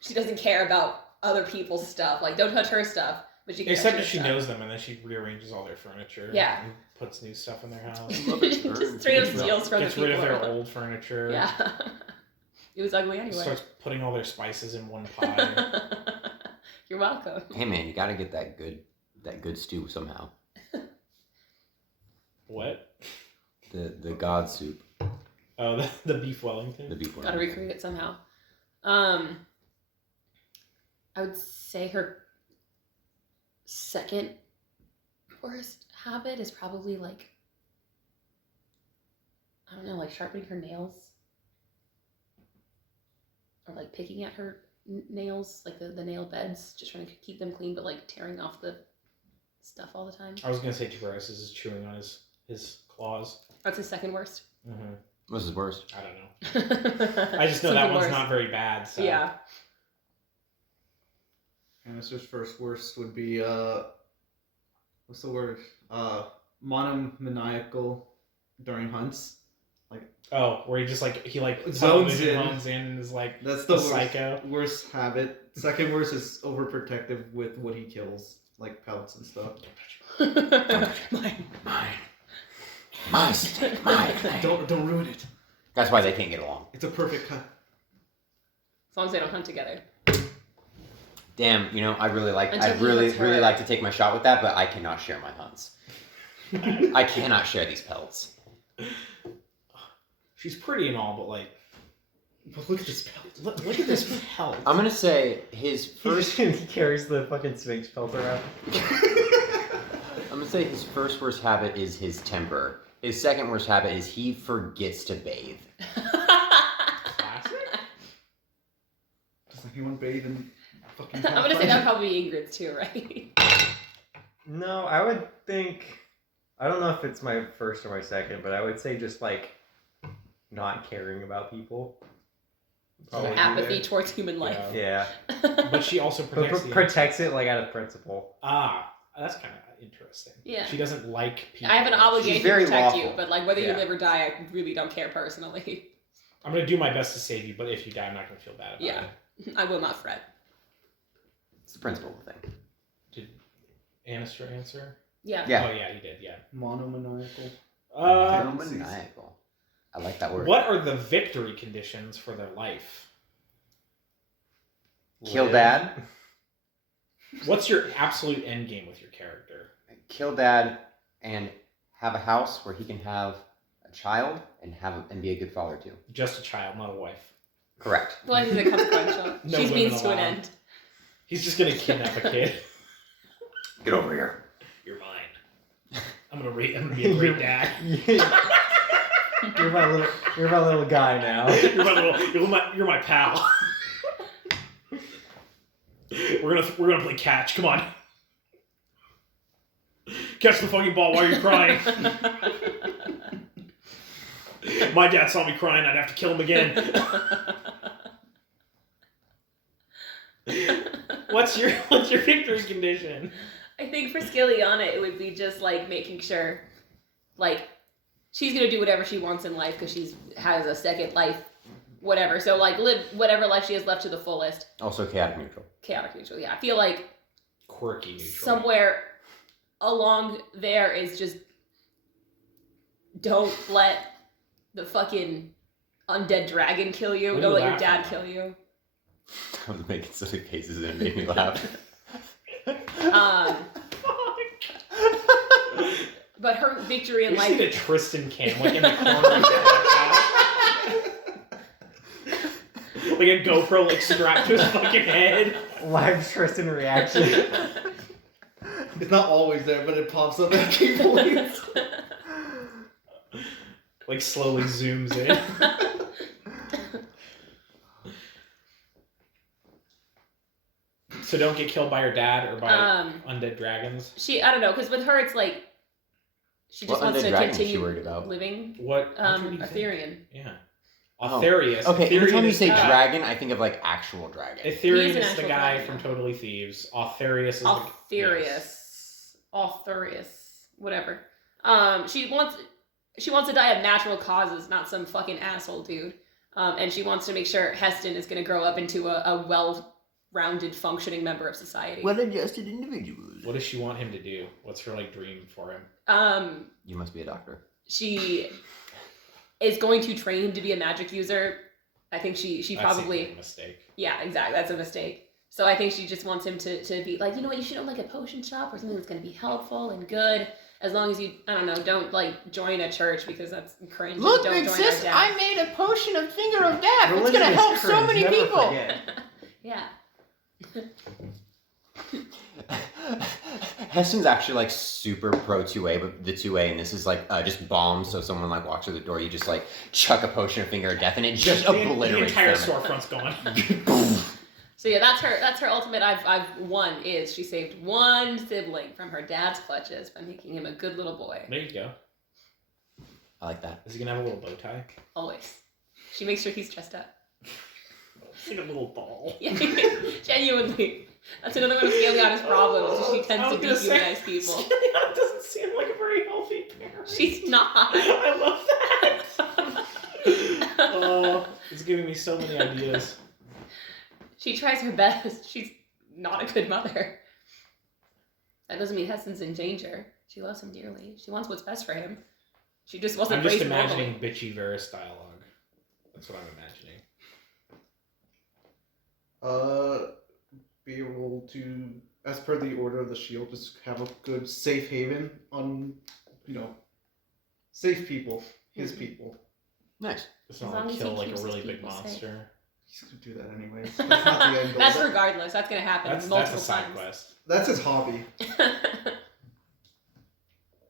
she doesn't care about other people's stuff. Like, don't touch her stuff, but she can. Except touch if she her stuff. knows them, and then she rearranges all their furniture. Yeah. And puts new stuff in their house. Just straight up steals from Gets the people. rid of their old furniture. Yeah, it was ugly anyway. Starts putting all their spices in one pie. You're welcome. Hey man, you gotta get that good stew somehow. What? The god soup, Oh, the beef Wellington. the beef one. Gotta recreate it somehow. I would say her second worst habit is probably like, I don't know, like sharpening her nails. Or like picking at her nails, like the nail beds, just trying to keep them clean, but like tearing off the stuff all the time. I was gonna say Tavares is chewing on his claws. That's his second worst. Mm-hmm. What's his worst? I don't know. I just know that one's not very bad. So. Yeah. Cannister's first worst would be what's the word? Monomaniacal during hunts. Oh, where he just like Zones in. hones in and is like That's the a worst, psycho. worst habit. Second worst is overprotective with what he kills, like pelts and stuff. Mine. Must. Mine. Don't ruin it. That's why they can't get along. It's a perfect cut. As long as they don't hunt together. Damn, I really like. Until I'd he really, hunts her. really like to take my shot with that, but I cannot share my hunts. I cannot share these pelts. She's pretty and all, but like, But look at this pelt. look at this pelt. I'm gonna say his first. He carries the fucking Sphinx pelt around. I'm gonna say his first worst habit is his temper. His second worst habit is he forgets to bathe. Classic. Does anyone bathe in fucking I'm gonna say that would probably be Ingrid's too, right? No, I would think. I don't know if it's my first or my second, but I would say just like not caring about people. Probably be Apathy there. towards human life. Yeah, But she also but protects the protects it like out of principle. that's kind of interesting. Yeah. She doesn't like people. I have an obligation to very protect you, lawful. but like whether you Yeah. live or die, I really don't care personally. I'm gonna do my best to save you, but if you die, I'm not gonna feel bad about Yeah. it. I will not fret. It's the principle thing. Did Annister answer? Yeah. Yeah. Oh yeah, he did. Yeah. Monomaniacal. Maniacal. I like that word. What are the victory conditions for their life? Kill Live. dad. What's your absolute end game with your character? Kill dad and have a house where he can have a child and be a good father too. Just a child, not a wife. Correct. Well, is it consequential? No She's women means to an allowed. end. He's just gonna kidnap a kid. Get over here. You're mine. I'm gonna be a great dad. You're my little guy now. You're my pal. We're gonna play catch. Come on. Catch the fucking ball while you're crying. My dad saw me crying. I'd have to kill him again. What's your victory condition? I think for Skilliana, it would be just like making sure, like, she's gonna do whatever she wants in life because has a second life, whatever. So like live whatever life she has left to the fullest. Also chaotic neutral. Chaotic neutral. Yeah, I feel like Quirky neutral. somewhere along there is just don't let the fucking undead dragon kill you. What are Don't you let your laughing dad at? kill you. I was making silly faces and it made me laugh. But her victory in We just need a life. Tristan cam like in the corner of the podcast. Like a GoPro like strapped to his fucking head. Live Tristan reaction. It's not always there, but it pops up at key points. Like slowly zooms in. So don't get killed by her dad or by undead dragons. I don't know, because with her it's like she just What wants undead to dragon is she continue worried about? living. What do you think? Ethereum. Yeah. Oh. Aetherius. Okay, Aetherius anytime you is say the guy- dragon, I think of like actual dragon. He is Aetherius an is the actual guy dragon. from Totally Thieves. Aetherius is the Arthurius, whatever. She wants to die of natural causes, not some fucking asshole dude. And she wants to make sure Heston is going to grow up into a well-rounded, functioning member of society. Well-adjusted individual. What does she want him to do? What's her like dream for him? You must be a doctor. She is going to train him to be a magic user. I think she That probably seems like a mistake. Yeah, exactly. That's a mistake. So I think she just wants him to be like, you know what, you should own like a potion shop or something that's going to be helpful and good. As long as you, I don't know, don't like join a church because that's cringe. Look, don't big join sis, our I death. made a potion of Finger of Death. It's Religion gonna is help so cringe, many never people. forget. Yeah. Heston's actually like super pro 2A, but the 2A and this is like just bombs. So someone like walks through the door, you just like chuck a potion of Finger of Death, and it just The obliterates entire them. storefront's gone. So yeah, that's her ultimate I've won is she saved one sibling from her dad's clutches by making him a good little boy. There you go. I like that. Is he gonna have a little bow tie? Always. She makes sure he's dressed up. It's like a little doll. Yeah, genuinely. That's another one of Scaliana's problems. Is she tends to dehumanize people. Scaliana doesn't seem like a very healthy parent. She's not. I love that. Oh, it's giving me so many ideas. She tries her best. She's not a good mother. That doesn't mean Heston's in danger. She loves him dearly. She wants what's best for him. She just wasn't I'm just raised imagining normally. bitchy Varys dialogue. That's what I'm imagining. Be able to, as per the Order of the Shield, just have a good safe haven on, safe people, his people. Nice. It's As not long like as kill he like keeps a really his big people safe. monster. He's gonna do that anyways. That's not the end goal. That's regardless. That's gonna happen That's multiple a side times. quest. That's his hobby.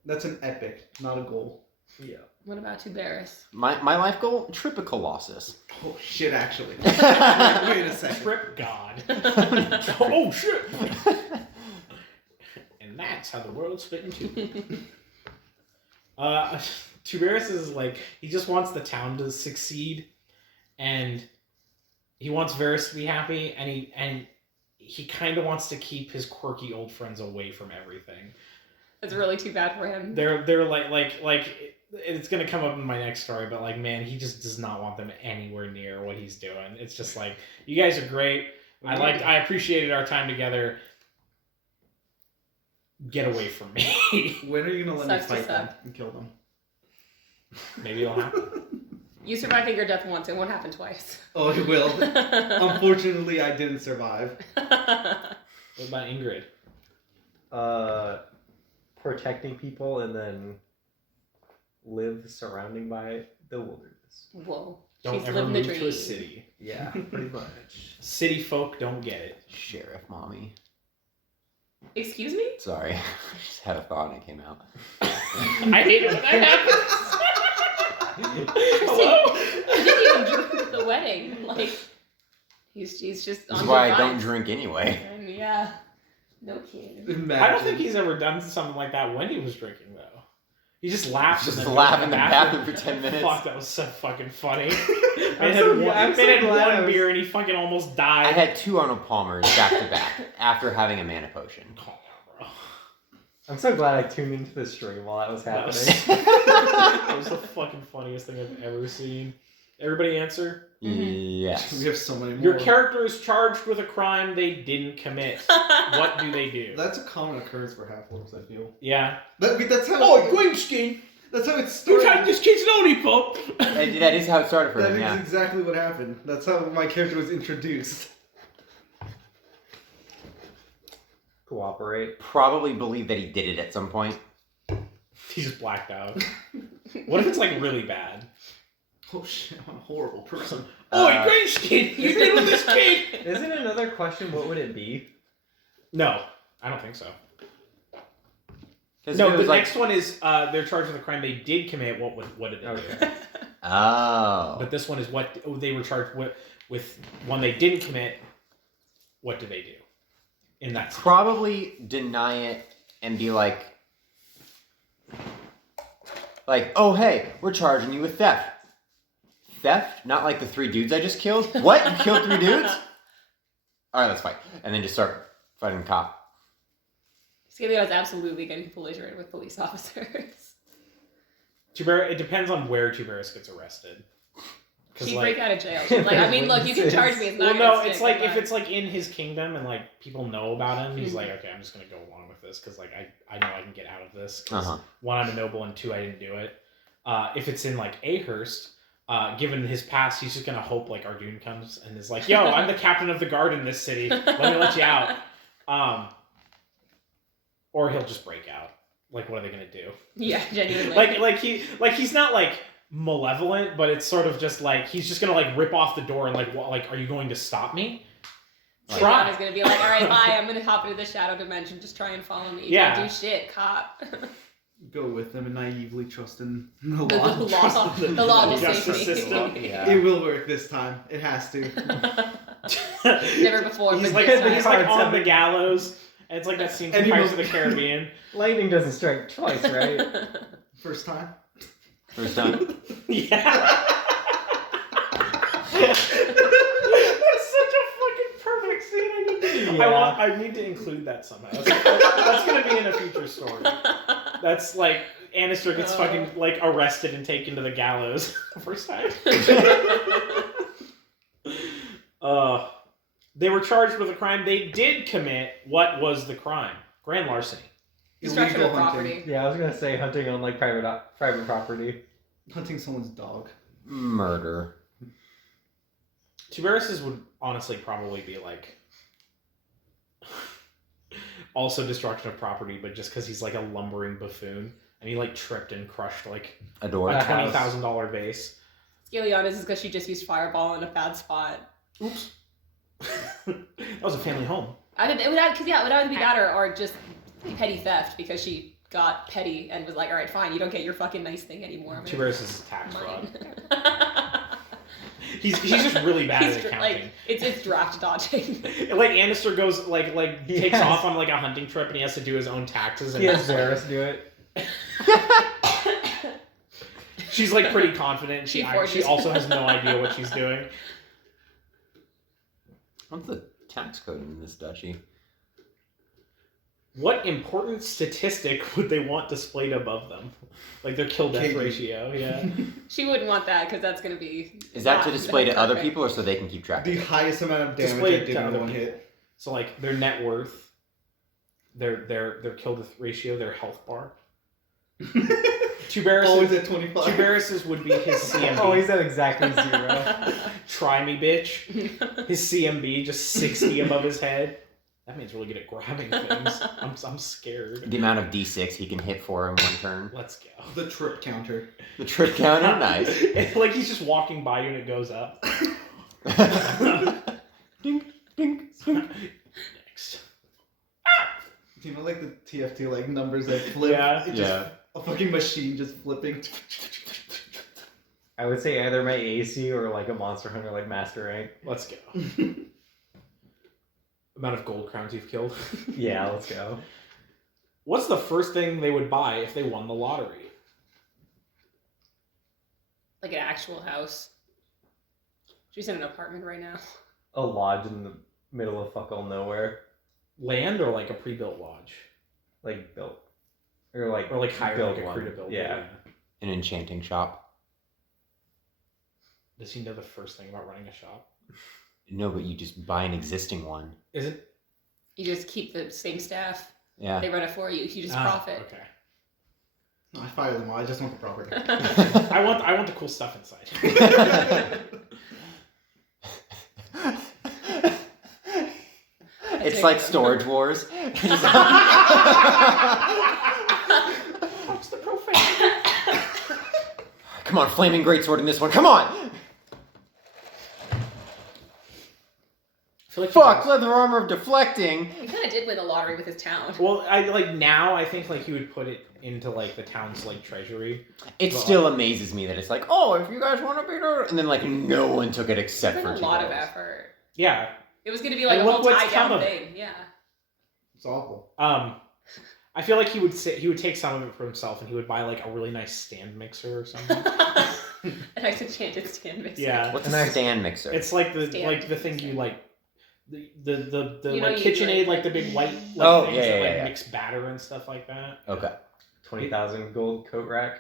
That's an epic, not a goal. Yeah. What about Tuberis? My life goal: trip a Colossus. Oh shit! Actually, wait a second. Trip God. Oh shit! And that's how the world split in two. Tuberis is like, he just wants the town to succeed, and he wants Varys to be happy, and he kind of wants to keep his quirky old friends away from everything. It's really too bad for him. They're like it's gonna come up in my next story, but like, man, he just does not want them anywhere near what he's doing. It's just like, you guys are great. I appreciated our time together. Get away from me. When are you gonna let Sucks to me fight them suck. and kill them? Maybe it'll happen. You survived your death once. It won't happen twice. Oh, it will. Unfortunately, I didn't survive. What about Ingrid? Protecting people and then live surrounding by the wilderness. Whoa. Don't She's ever living the move to a dream. city. Yeah, pretty much. City folk don't get it. Sheriff Mommy. Excuse me? Sorry, I just had a thought and it came out. I hate it when that happens. Hello? He didn't even drink at the wedding. Like, he's just This on is why the I don't vibes. drink anyway. And yeah. No kidding. Imagine. I don't think he's ever done something like that when he was drinking, though. He just laughed. Just and then laugh went in to the bathroom for 10 minutes. Fuck, that was so fucking funny. I'm Man so had glad I one was- beer and he fucking almost died. I had 2 Arnold Palmers back to back after having a mana potion. Calm down, bro. I'm so glad I tuned into the stream while that was That was, happening. that was the fucking funniest thing I've ever seen. Everybody answer? Yes. We have so many more. Your character is charged with a crime they didn't commit. What do they do? That's a common occurrence for half-orcs, I feel. Yeah. That's how. Oh, Greenskin! That's how it You started. tried this kid's lollipop! That is how it started for That him, is yeah. exactly what happened. That's how my character was introduced. Cooperate. Probably believe that he did it at some point. He just blacked out. What if it's like really bad? Oh shit, I'm a horrible person. Oi, Grinch kid, you did with this kid. Isn't another question what would it be? No, I don't think so. 'Cause No, if it the was like, next one is they're charged with a crime they did commit. What did they do? oh, But this one is what they were charged with one they didn't commit. What did they do? In that situation? probably deny it and be like, oh hey, we're charging you with theft. Theft? Not like the 3 dudes I just killed? What? You killed 3 dudes? Alright, let's fight. And then just start fighting the cop. Scalia is absolutely getting belligerent with police officers. It depends on where Tuberis gets arrested. She'd break out of jail. She's like, I mean, look, you can charge me. It's not Well, no, gonna it's stick, like but- if it's like in his kingdom and like people know about him, he's like, okay, I'm just gonna go along with this because like I know I can get out of this. 'Cause one, I'm a noble, and 2, I didn't do it. If it's in like Ahurst, given his past, he's just gonna hope like Arjun comes and is like, yo, I'm the captain of the guard in this city. Let me let you out. Or he'll just break out. Like, what are they gonna do? Yeah, genuinely. He's not like malevolent, but it's sort of just like he's just gonna like rip off the door and like, what, like, are you going to stop me? Try. Is gonna be like, all right, bye. I'm gonna hop into the shadow dimension. Just try and follow me. Yeah. Don't do shit, cop. Go with them and naively trust in the The law. law, the law will Justice save me. system. Yeah. It will work this time. It has to. Never before. He's but like this time. he's like on the gallows. And it's like that scene from And he Pirates will- of the Caribbean. Lightning doesn't strike twice, right? First time. First time. Yeah. That's such a fucking perfect scene. I need to include that somehow. That's gonna be in a future story. That's like Annister gets fucking like arrested and taken to the gallows the first time. They were charged with a crime they did commit. What was the crime? Grand larceny. Destruction Illegal of hunting. property. Yeah, I was gonna say hunting on like private property. Hunting someone's dog. Murder. Tuberis's would honestly probably be like also destruction of property, but just because he's like a lumbering buffoon and he like tripped and crushed like A door. a A house. $20,000 vase. Scalianis is because she just used fireball in a bad spot. Oops. That was a family home. It would either be that or just petty theft because she got petty and was like, all right, fine, you don't get your fucking nice thing anymore. Tuberis is tax fraud. Mine. He's just really bad He's at like, accounting. it's draft dodging. Like Annister goes like takes Yes. off on like a hunting trip and he has to do his own taxes and He has Varys do it. she's like pretty confident. She forges. also has no idea what she's doing. What's the tax code in this duchy? What important statistic would they want displayed above them? Like their kill death KD. ratio, yeah. She wouldn't want that because that's gonna be. Is that to not display to other perfect. people or so they can keep track of The it? highest amount of damage Displayed I did to in other one people. hit. So like their net worth, their kill death ratio, their health bar. Always at 25. Tuberis's would be his CMB. Oh, he's at exactly 0. Try me, bitch. His CMB just 60 above his head. That man's really good at grabbing things. I'm scared. The amount of d6 he can hit for in one turn. Let's go. The trip counter. The trip counter, nice. It's like he's just walking by you and it goes up. Ding, ding, ding. Next. Do you know like the TFT like numbers that flip? Yeah. It just, Yeah. A fucking machine just flipping. I would say either my AC or like a Monster Hunter like Master Rank. Let's go. Amount of gold crowns you've killed. Yeah, let's go. What's the first thing they would buy if they won the lottery? Like an actual house. She's in an apartment right now. A lodge in the middle of fuck all nowhere. Land or like a pre-built lodge? Like built. Or like hire build like a one. crew to build it, Yeah. An enchanting shop. Does he know the first thing about running a shop? No, but you just buy an existing one. Is it? You just keep the same staff. Yeah. They run it for you. You just profit. Okay. No, I fire them all. I just want the property. I want the cool stuff inside. It's like Storage Wars. What's the profane? Come on, flaming greatsword in this one. Come on! feel like he Fuck, does. leather armor of deflecting. He kind of did win the lottery with his town. Well, I like now. I think like he would put it into like the town's like treasury. It Well, still amazes me that it's like, oh, if you guys want to be there, and then like no one took it except It's for been a two lot of girls. effort. Yeah. It was gonna be like And a look whole what's tie come down of it. thing. Yeah. It's awful. I feel like he would take some of it for himself, and he would buy like a really nice stand mixer or something. A nice enchanted stand mixer. Yeah. What's a stand mixer? It's like the Stand thing you like the You know, like you KitchenAid, like- like the big white like, Oh, things yeah, that yeah, like yeah. mix batter and stuff like that. Okay. 20,000 gold coat rack.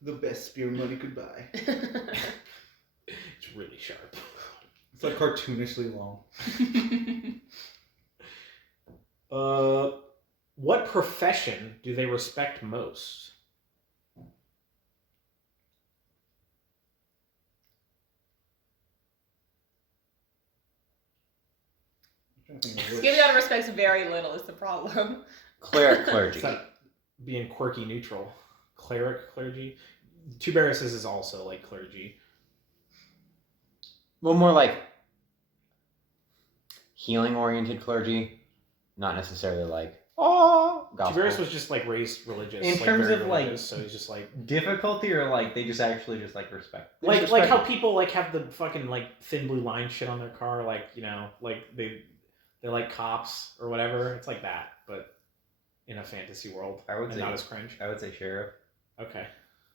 The best spear money could buy. It's really sharp. It's like cartoonishly long. What profession do they respect most? I'm trying to think of which- Skibby respects very little is the problem. Clergy. It's like being quirky neutral. Cleric, clergy. Tuberous is also like clergy. Well, more like healing-oriented clergy, not necessarily like gospel. Tuberous was just like raised religious. In like, terms very of, like, religious, so he's just like Difficulty or like they just actually just like respect. like respect how it. people like have the fucking like thin blue line shit on their car, like you know, like they're like cops or whatever. It's like that, but in a fantasy world, I would and say not as cringe. I would say sheriff. Okay.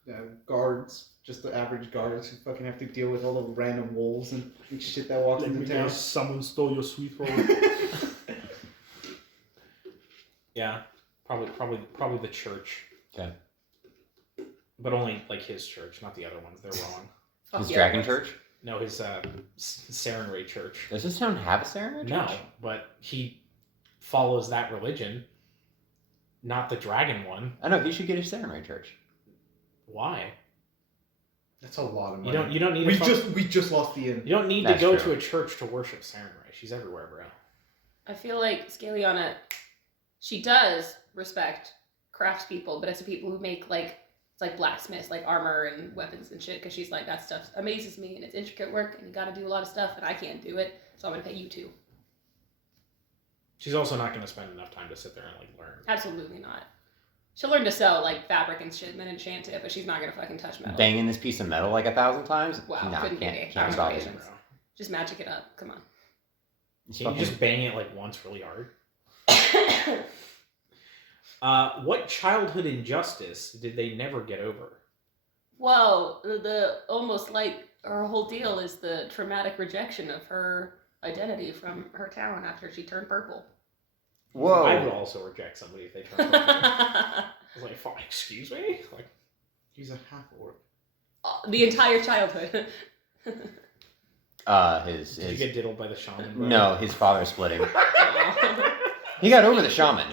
Yeah, guards, just the average guards who fucking have to deal with all the random wolves and shit that walks into town. Someone stole your sweet roll. Yeah, probably the church. Okay. But only like his church, not the other ones. They're wrong. Fuck His yeah. dragon church? No, his Sarenrae church. Does this town have a Sarenrae No, church? but he follows that religion, not the dragon one. I know, he should get a Sarenrae church. Why? That's a lot of money. You don't need We to we just lost the inn. you don't need That's to go true. to a church to worship Sarenrae. She's everywhere, bro. I feel like Scaliana, she does respect craftspeople, but it's the people who make like it's like blacksmiths, like armor and weapons and shit. Because she's like that stuff amazes me and it's intricate work and you got to do a lot of stuff and I can't do it, so I'm gonna pay you to. She's also not going to spend enough time to sit there and like learn. Absolutely not. She'll learn to sew like fabric and shit and then enchant it, but she's not gonna fucking touch metal. Banging this piece of metal like 1,000 times? Wow, Nah, couldn't can't, be. I can't don't stop have it. patience. Just magic it up. Come on. It's Can you fucking- just bang it like once really hard? What childhood injustice did they never get over? Whoa, the almost like her whole deal is the traumatic rejection of her identity from her town after she turned purple. Whoa. I would also reject somebody if they turned purple. I was like, "Fuck, excuse me? Like, He's a half orc. The entire childhood. His did you get diddled by the shaman? bro? no, his father split him. He got over the shaman.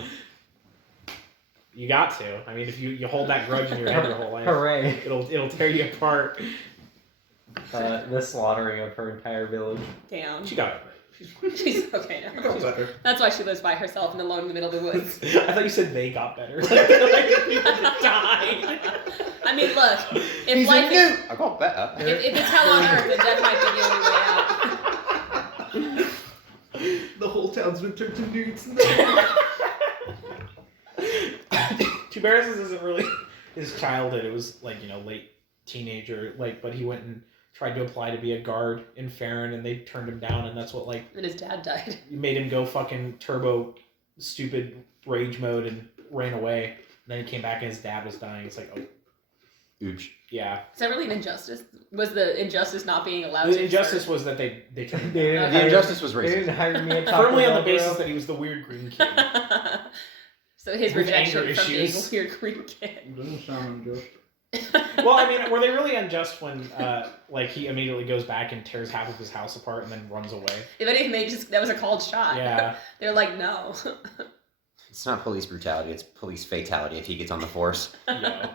You got to. I mean, if you hold that grudge in your head your whole life, Hooray! it'll tear you apart. The slaughtering of her entire village. Damn. She got over it. She's okay I now. got better. That's why she lives by herself and alone in the middle of the woods. I thought you said they got better. Like people that died. I mean, look, if He's life a is, new. I got better. if it's hell on earth, then death might be the only way out. The whole town's been turned to newts. Tuberous isn't really his childhood. It was like, you know, late teenager, like, but he went and tried to apply to be a guard in Farron and they turned him down, and that's what like Then his dad died. made him go fucking turbo stupid rage mode and ran away. And then he came back and his dad was dying. It's like, oh Oops. yeah. Is that really an injustice? Was the injustice not being allowed The to injustice was that they turned him They down. didn't The hire- injustice was They racist. didn't hire me at Taco Firmly on the Bell, bro. basis that he was the weird green kid. So his With rejection anger from being a issues. weird Greek kid. Little shaman joke. Well, I mean, were they really unjust when, like, he immediately goes back and tears half of his house apart and then runs away? If anything, that was a called shot. Yeah. They're like, no. It's not police brutality, it's police fatality if he gets on the force. Yo.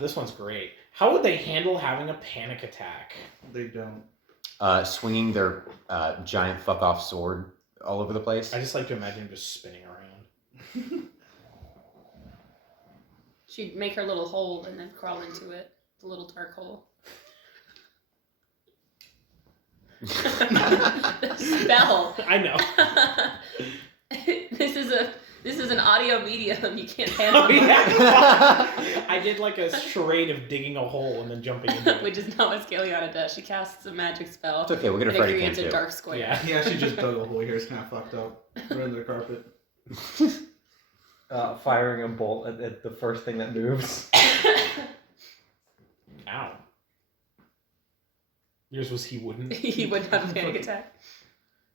This one's great. How would they handle having a panic attack? They don't. Swinging their giant fuck off sword all over the place. I just like to imagine him just spinning around. She'd make her little hole and then crawl into it. The little dark hole. The spell. I know. This is an audio medium. You can't handle Oh, it. yeah. I did like a charade of digging a hole and then jumping into it. Which is not what Scaliana does. She casts a magic spell. It's okay, we'll get a and it Freddy cam creates a too. dark square. Yeah. He actually just dug a hole here. It's kind of fucked up. Right under the carpet. Firing a bolt at the first thing that moves. Ow. Yours was he wouldn't. He wouldn't have a panic attack.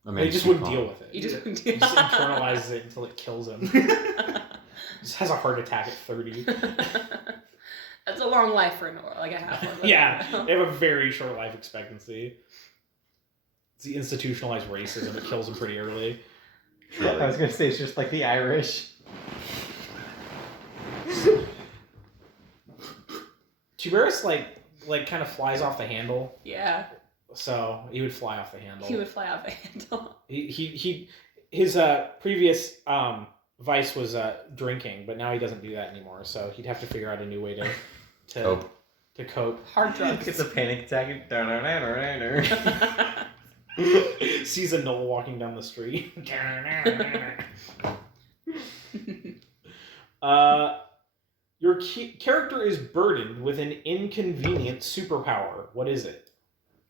I mean, He just wouldn't deal with it. You just He just internalizes it until it kills him. Just has a heart attack at 30. That's a long life for an aura, like a half orc. Yeah, they have a very short life expectancy. It's the institutionalized racism. It kills them pretty early. I was gonna say it's just like the Irish. Tuberus like kind of flies off the handle, Yeah, so he would fly off the handle. he would fly off the handle. His previous vice was drinking, but now he doesn't do that anymore. So he'd have to figure out a new way to Cope. to cope. Hard drugs. It's a panic attack. Sees a knoll walking down the street. Your character is burdened with an inconvenient superpower. What is it?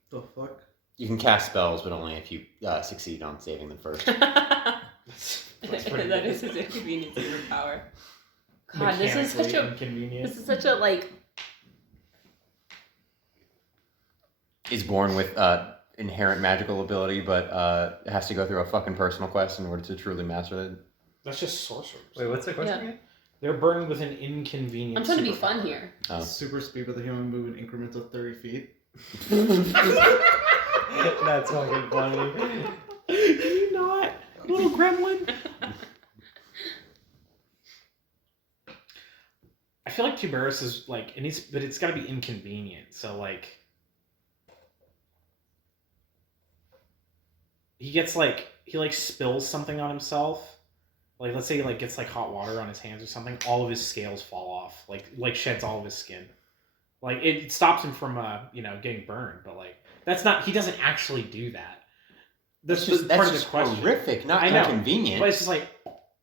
The fuck? You can cast spells, but only if you succeed on saving them first. That's pretty That good. is his inconvenient superpower. God, this is such a inconvenient. this is such a like. Is born with inherent magical ability, but has to go through a fucking personal quest in order to truly master it. That's just sorcerers. Wait, what's the question Yeah. again? They're burdened with an inconvenient. I'm trying to be superpower. fun here. Oh. Super speed with a human move in increments of 30 feet. That's fucking funny. You not, little gremlin. I feel like Tuberus is like, but it's got to be inconvenient. So like, he spills something on himself. Like, let's say he gets hot water on his hands or something. All of his scales fall off. Like sheds all of his skin. Like it stops him from getting burned. But that's not. He doesn't actually do that. That's just part of the question. Horrific, not I know, inconvenient. But it's just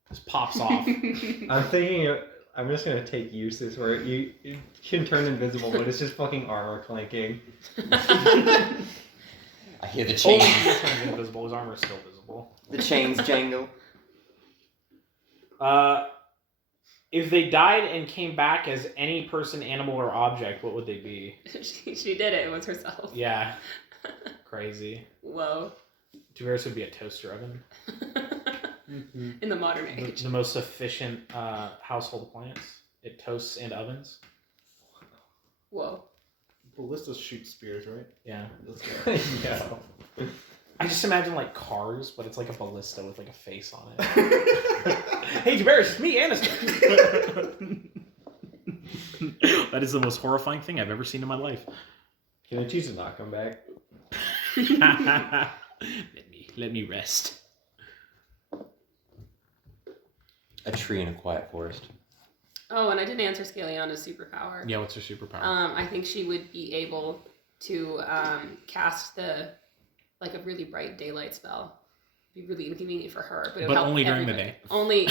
just pops off. I'm thinking. I'm just gonna take uses where you can turn invisible, but it's just fucking armor clanking. I hear the Oh, chains. he just turns invisible. His armor is still visible. The chains jangle. If they died and came back as any person, animal, or object, what would they be? she did it. It was herself. Yeah. Crazy. Whoa. Tuberus would be a toaster oven. In the modern age. The most efficient household appliance. It toasts and ovens. Whoa. Ballista shoots spears, right? Yeah. Let's go. Yeah. I just imagine cars, but it's like a ballista with a face on it. Hey, Tuberus, it's me, Aniston. That is the most horrifying thing I've ever seen in my life. Can I choose to not come back? Let me rest. A tree in a quiet forest. Oh, and I didn't answer Scaliana's superpower. Yeah, what's her superpower? I think she would be able to cast a really bright daylight spell. It'd be really inconvenient for her, but it would But help only during the everybody. day. Only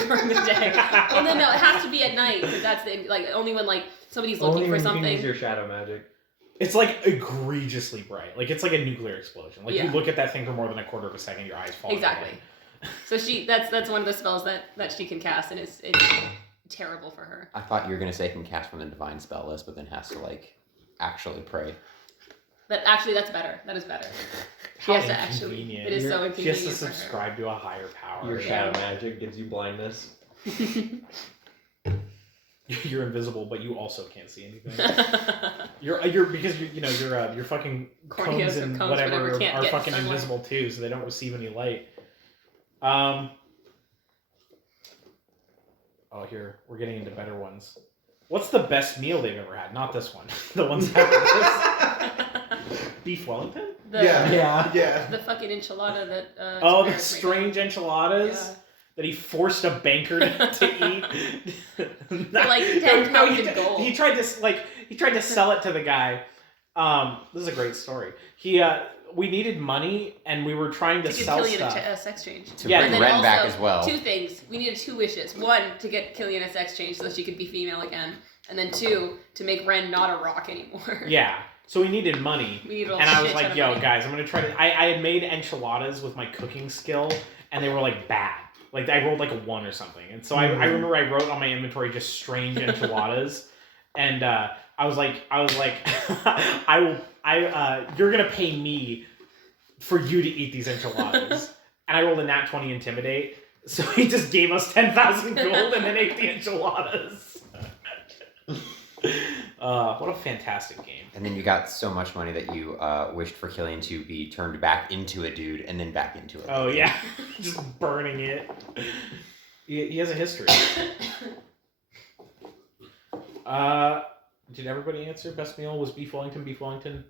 during the day. Well, no, it has to be at night because that's only when somebody's looking Only for when you can something. use your shadow magic. It's egregiously bright. It's like a nuclear explosion. Yeah. You look at that thing for more than a quarter of a second, your eyes fall. Exactly. So that's one of the spells that she can cast, and it's terrible for her. I thought you were gonna say can cast from the divine spell list, but then has to actually pray. That's better. That is better. She has to actually. It is so She has inconvenient to for her. subscribe to a higher power. Your Yeah. shadow magic gives you blindness. You're invisible, but you also can't see anything. You're because your fucking Corneas cones or and cones, whatever whatever, can't are get fucking sunlight. invisible too, so they don't receive any light. Oh, here we're getting into better ones. What's the best meal they've ever had? Not this one. The ones after this. Beef Wellington? Yeah. The fucking enchilada that. Oh, the Tiberius strange enchiladas that he forced a banker to eat. Like 10,000 gold. He tried to sell it to the guy. This is a great story. He we needed money, and we were trying to To give sell Killian stuff. a sex change. To Yeah, bring and Ren then back also, as well. 2 things. We needed 2 wishes. 1, to get Killian a sex change so that she could be female again. And then 2, to make Ren not a rock anymore. Yeah, so we needed money. We needed a And I was shit ton like, of yo, money. guys, I'm going to try to... I had made enchiladas with my cooking skill, and they were, like, bad. Like, I rolled, like, a 1 or something. And so I remember I wrote on my inventory just strange enchiladas. And I was like, you're going to pay me for you to eat these enchiladas. And I rolled a nat 20 intimidate. So he just gave us 10,000 gold and then ate the enchiladas. What a fantastic game. And then you got so much money that you wished for Killian to be turned back into a dude and then back into a Oh lady. yeah, just burning it. He has a history. Did everybody answer? Best meal was beef Wellington,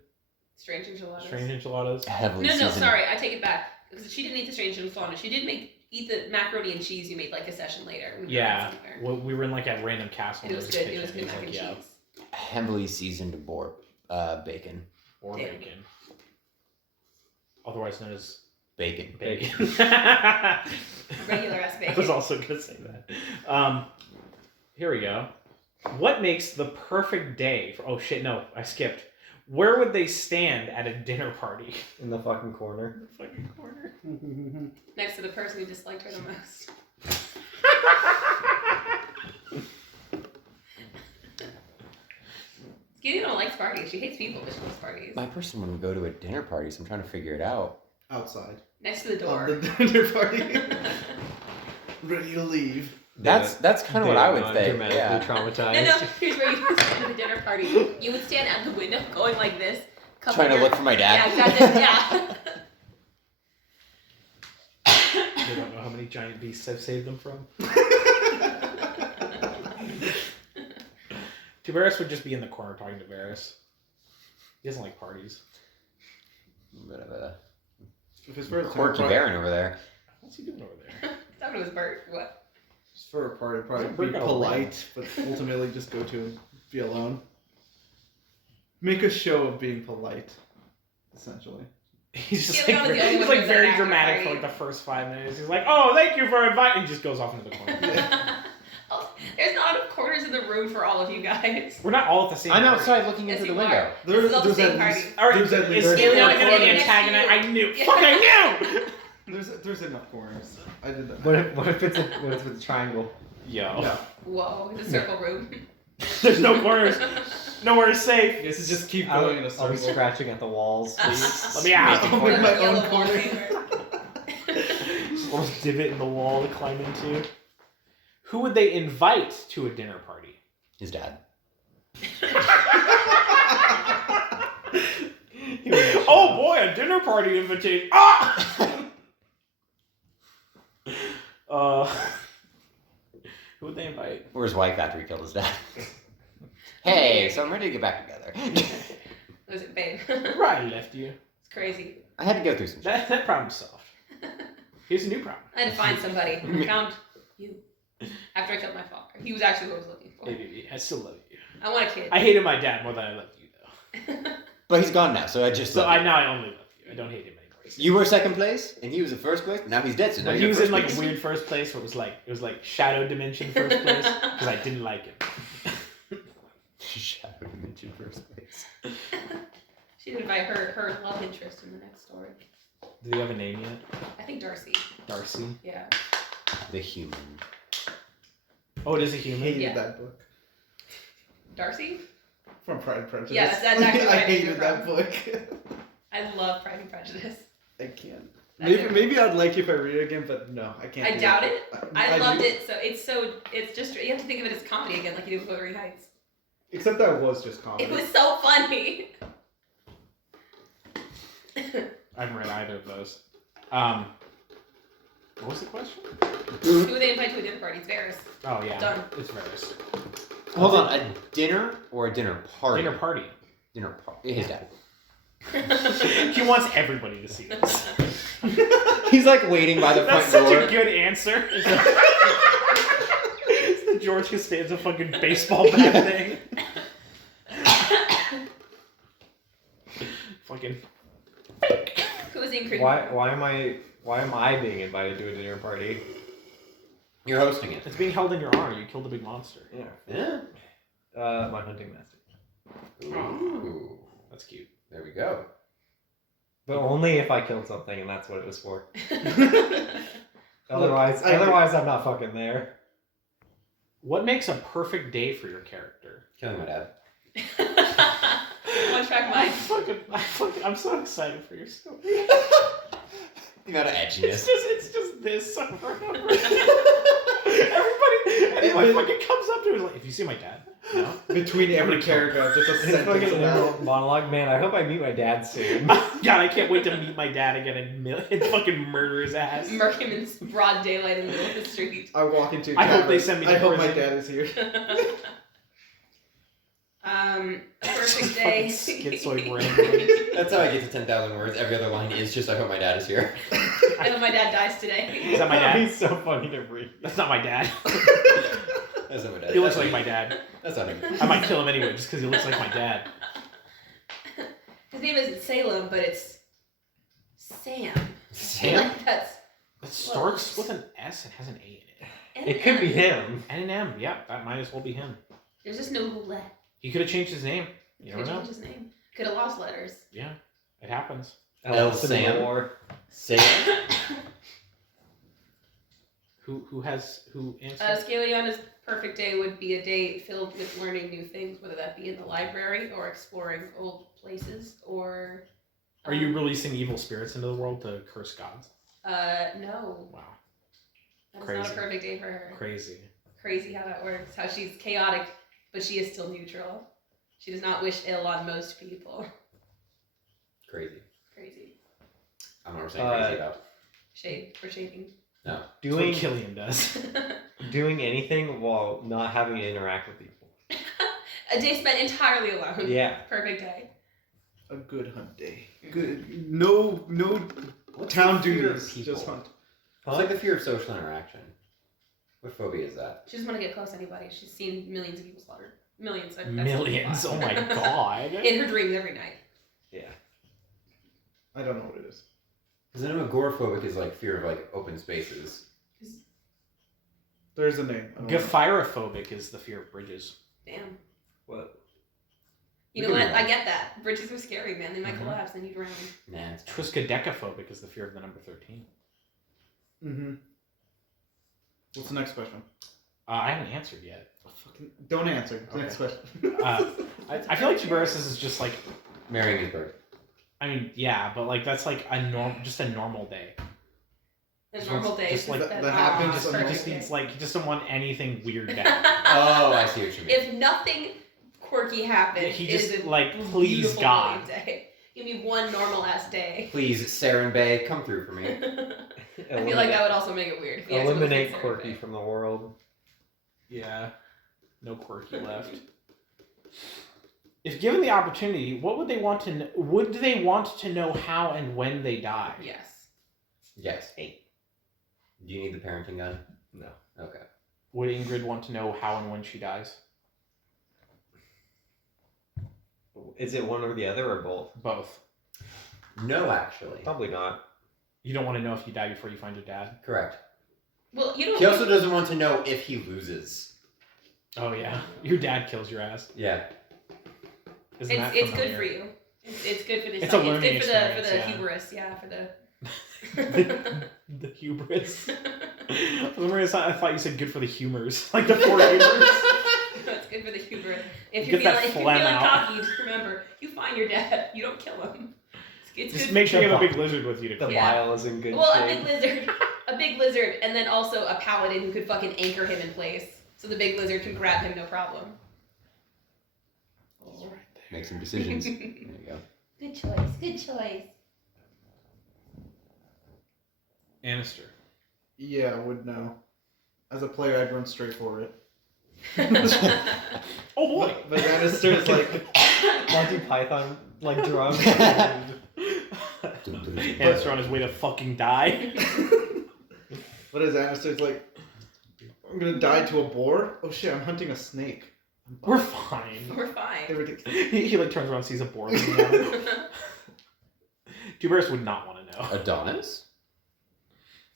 Strange enchiladas. strange enchiladas. Heavily No, seasoned. sorry, I take it back. Because she didn't eat the strange enchiladas. She did eat the macaroni and cheese you made like a session later. When you were Yeah, somewhere. well, we were in like a random castle. And it was good. It was kitchen. good mac and yeah, cheese. Heavily seasoned bacon. or Damn. bacon, otherwise known as Bacon. bacon. Regular ass I bacon. was also gonna say that. Here we go. What makes the perfect day for... Oh shit, no, I skipped. Where would they stand at a dinner party? In the fucking corner. Fucking corner. Next to the person who disliked her the most. Gideon don't like parties. She hates people, but she loves parties. My person wouldn't go to a dinner party, so I'm trying to figure it out. Outside. Next to the door. Of the dinner party. Ready to leave. That's kind of what I would think. Dramatically Yeah. traumatized. No, here's where you would stand at the dinner party. You would stand at the window going like this. Trying to look for my dad. Yeah, exactly. Yeah. They don't know how many giant beasts I've saved them from. Varys would just be in the corner talking to Varys. He doesn't like parties. Bit of a If it's for a dinner quirky party, Baron over there. What's he doing over there? I thought it was Bert. What? just for a party, probably Bert be got a polite, but ultimately just go to and be alone. Make a show of being polite, essentially. He's just Yeah, like, we know the only he's one like who's very an actor, dramatic for right? like the first 5 minutes. He's like, "Oh, thank you for inviting," and just goes off into the corner. Oh, there's not enough corners in the room for all of you guys. We're not all at the same. I'm party. outside looking Yes, into the you window. are. This is all the same party. All right, There's at is least Ileana gonna be the Next to antagonist? you. I knew. Yeah. Fuck, I knew. There's enough corners. I did that. What if it's with a triangle? Yo, No. Whoa, it's a circle room. there's no corners. Nowhere is safe. You guys just keep going in a I'll be circle. scratching at the walls. Let me out. I'll make my own Yellow corner. wallpaper. Little divot in the wall to climb into. Who would they invite to a dinner party? His dad. Oh boy, a dinner party invitation. Ah! Who would they invite? Where's White Factory killed his dad? Hey, so I'm ready to get back together. Listen, babe. Right, left you. It's crazy. I had to go through some shit. That problem's solved. Here's a new problem. I had to find somebody. I found you. After I killed my father. He was actually what I was looking for. Hey, baby, I still love you. I want a kid. I hated my dad more than I loved you, though. But he's gone now, so I just. So love him. now I only love you. I don't hate him anymore. You were second place, and he was in first place. Now he's dead, so now But he you're was first in like place. a weird first place where it was like shadow dimension first place because I didn't like him. Shadow Dimension first place. She did invite her love interest in the next story. Do they have a name yet? I think Darcy. Darcy. Yeah. The human. Oh, it is a I human. hated Yeah. that book. Darcy? From Pride and Prejudice. Yeah, that's exactly what I I think hated you're that from. book. I love Pride and Prejudice. I can't. That's Maybe I'd like it if I read it again, but no, I can't. I do doubt it. I loved do. it. It's just, you have to think of it as comedy again, like you do with Wuthering Heights. Except that was just comedy. It was so funny. I haven't read either of those. What was the question? Who would they invite to a dinner party? It's Varys. Oh yeah, Done. it's Varys. Hold on, a dinner or a dinner party? Dinner party. Dinner party. His dad. He wants everybody to see this. He's like waiting by the That's front such door. a good answer. It's the George Costanza fucking baseball bat thing. Fucking. same cream. Why am I being invited to a dinner party? You're hosting it. It's being held in your honor. You killed a big monster. Yeah. My hunting master. Ooh. That's cute. There we go. But only if I killed something, and that's what it was for. Look, Otherwise, I'm not fucking there. What makes a perfect day for your character? Killing my dad. One track mind. I'm so excited for your story. The amount of edginess. It's just this over and over. Everybody fucking comes up to me like, if you see my dad, no. Between every paragraph, just a It's sentence fucking about monologue, man. I hope I meet my dad soon. God, I can't wait to meet my dad again and fucking murder his ass. Murk him in broad daylight in the middle of the street. I walk into a I hope tavern, they send me to I hope my prison. dad is here. A perfect day. Schizoid brain. That's how I get to 10,000 words. Every other line is just, I hope my dad is here. I hope my dad dies today. Is that my dad? He's so funny to read. That's not my dad. That's not my dad. He looks That's like my dad. That's not him. I might kill him anyway just because he looks like my dad. His name isn't Salem, but it's Sam. Sam? Like that's. It starts with an S and has an A in it. It could be him. And an M. Yeah, that might as well be him. There's just no let. He could have changed his name. You Could never know. change his name. Could have lost letters. Yeah, it happens. El Civil Sam. War. Sam? Who answered? Scaliana's perfect day would be a day filled with learning new things, whether that be in the library or exploring old places or. Are you releasing evil spirits into the world to curse gods? No. Wow, That's not Crazy. a perfect day for her. crazy. Crazy how that works. How she's chaotic, but she is still neutral. She does not wish ill on most people. Crazy. Crazy. I don't know what I'm saying crazy about. Shade for shading. No. That's what Doing Killian does. doing anything while not having to interact with people. A day spent entirely alone. Yeah. Perfect day. A good hunt day. Good. No What's town the fear of duties. people? Just hunt. It's like the fear of social interaction. What phobia is that? She doesn't want to get close to anybody. She's seen millions of people slaughtered. Millions. That's Millions. a Oh lot. my god. In her dreams every night. Yeah. I don't know what it is. Because I know agoraphobic is like fear of like open spaces. There's a name. I don't know. Gephyrophobic is the fear of bridges. Damn. What? You know what? I get that. Bridges are scary, man. They might Mhm. collapse and you drown. Nah, it's Triskaidekaphobic is the fear of the number 13. Mm-hmm. What's the next question? I haven't answered yet. Fucking don't answer. The next question. I feel like tuberculosis is just like, marrying his bird. I mean, yeah, but like that's like just a normal day. A Just normal wants- day. just like- that happens Just, on perfect just day. needs like he doesn't want anything weird to happen. Oh, I see what you mean. If nothing quirky happened, He it just is a like, please beautiful God. day. Give me one normal ass day. Please, Saren Bay, come through for me. I feel like that would also make it weird. If he actually Eliminate was Quirky concerned. from the world. Yeah, no quirky left. If given the opportunity, what would they want to? Would they want to know how and when they die? Yes. Yes. Do you need the parenting gun? No. Okay. Would Ingrid want to know how and when she dies? Is it one or the other or both? Both. No, actually. Probably not. You don't want to know if you die before you find your dad. Correct. Well, you don't. He also doesn't want to know if he loses. Oh yeah, your dad kills your ass. Yeah. Isn't that It's good familiar? for you. It's good for the. It's a It's learning good for the experience, yeah. hubris. Yeah, for the. the hubris. I thought you said good for the humors, like the four humors. No, it's good for the hubris. If Get you're that feeling, phlegm out. cocky, just remember, you find your dad, you don't kill him. It's Just good. make sure you have a big lizard with you to The kill. Yeah. bile is in good Well, shape. a big lizard, and then also a paladin who could fucking anchor him in place, so the big lizard can grab him no problem. Make some decisions. There you go. Good choice. Good choice. Annister. Yeah, I would know. As a player, I'd run straight for it. Oh boy. But Lannister is like, Monty Python, like drunk. Annister on his way to fucking die. what is Lannister's like? I'm gonna die to a boar. Oh shit! I'm hunting a snake. We're fine. We're fine. Everything. He like turns around and sees a boar. looking at him. Tuberus would not want to know. No. Adonis?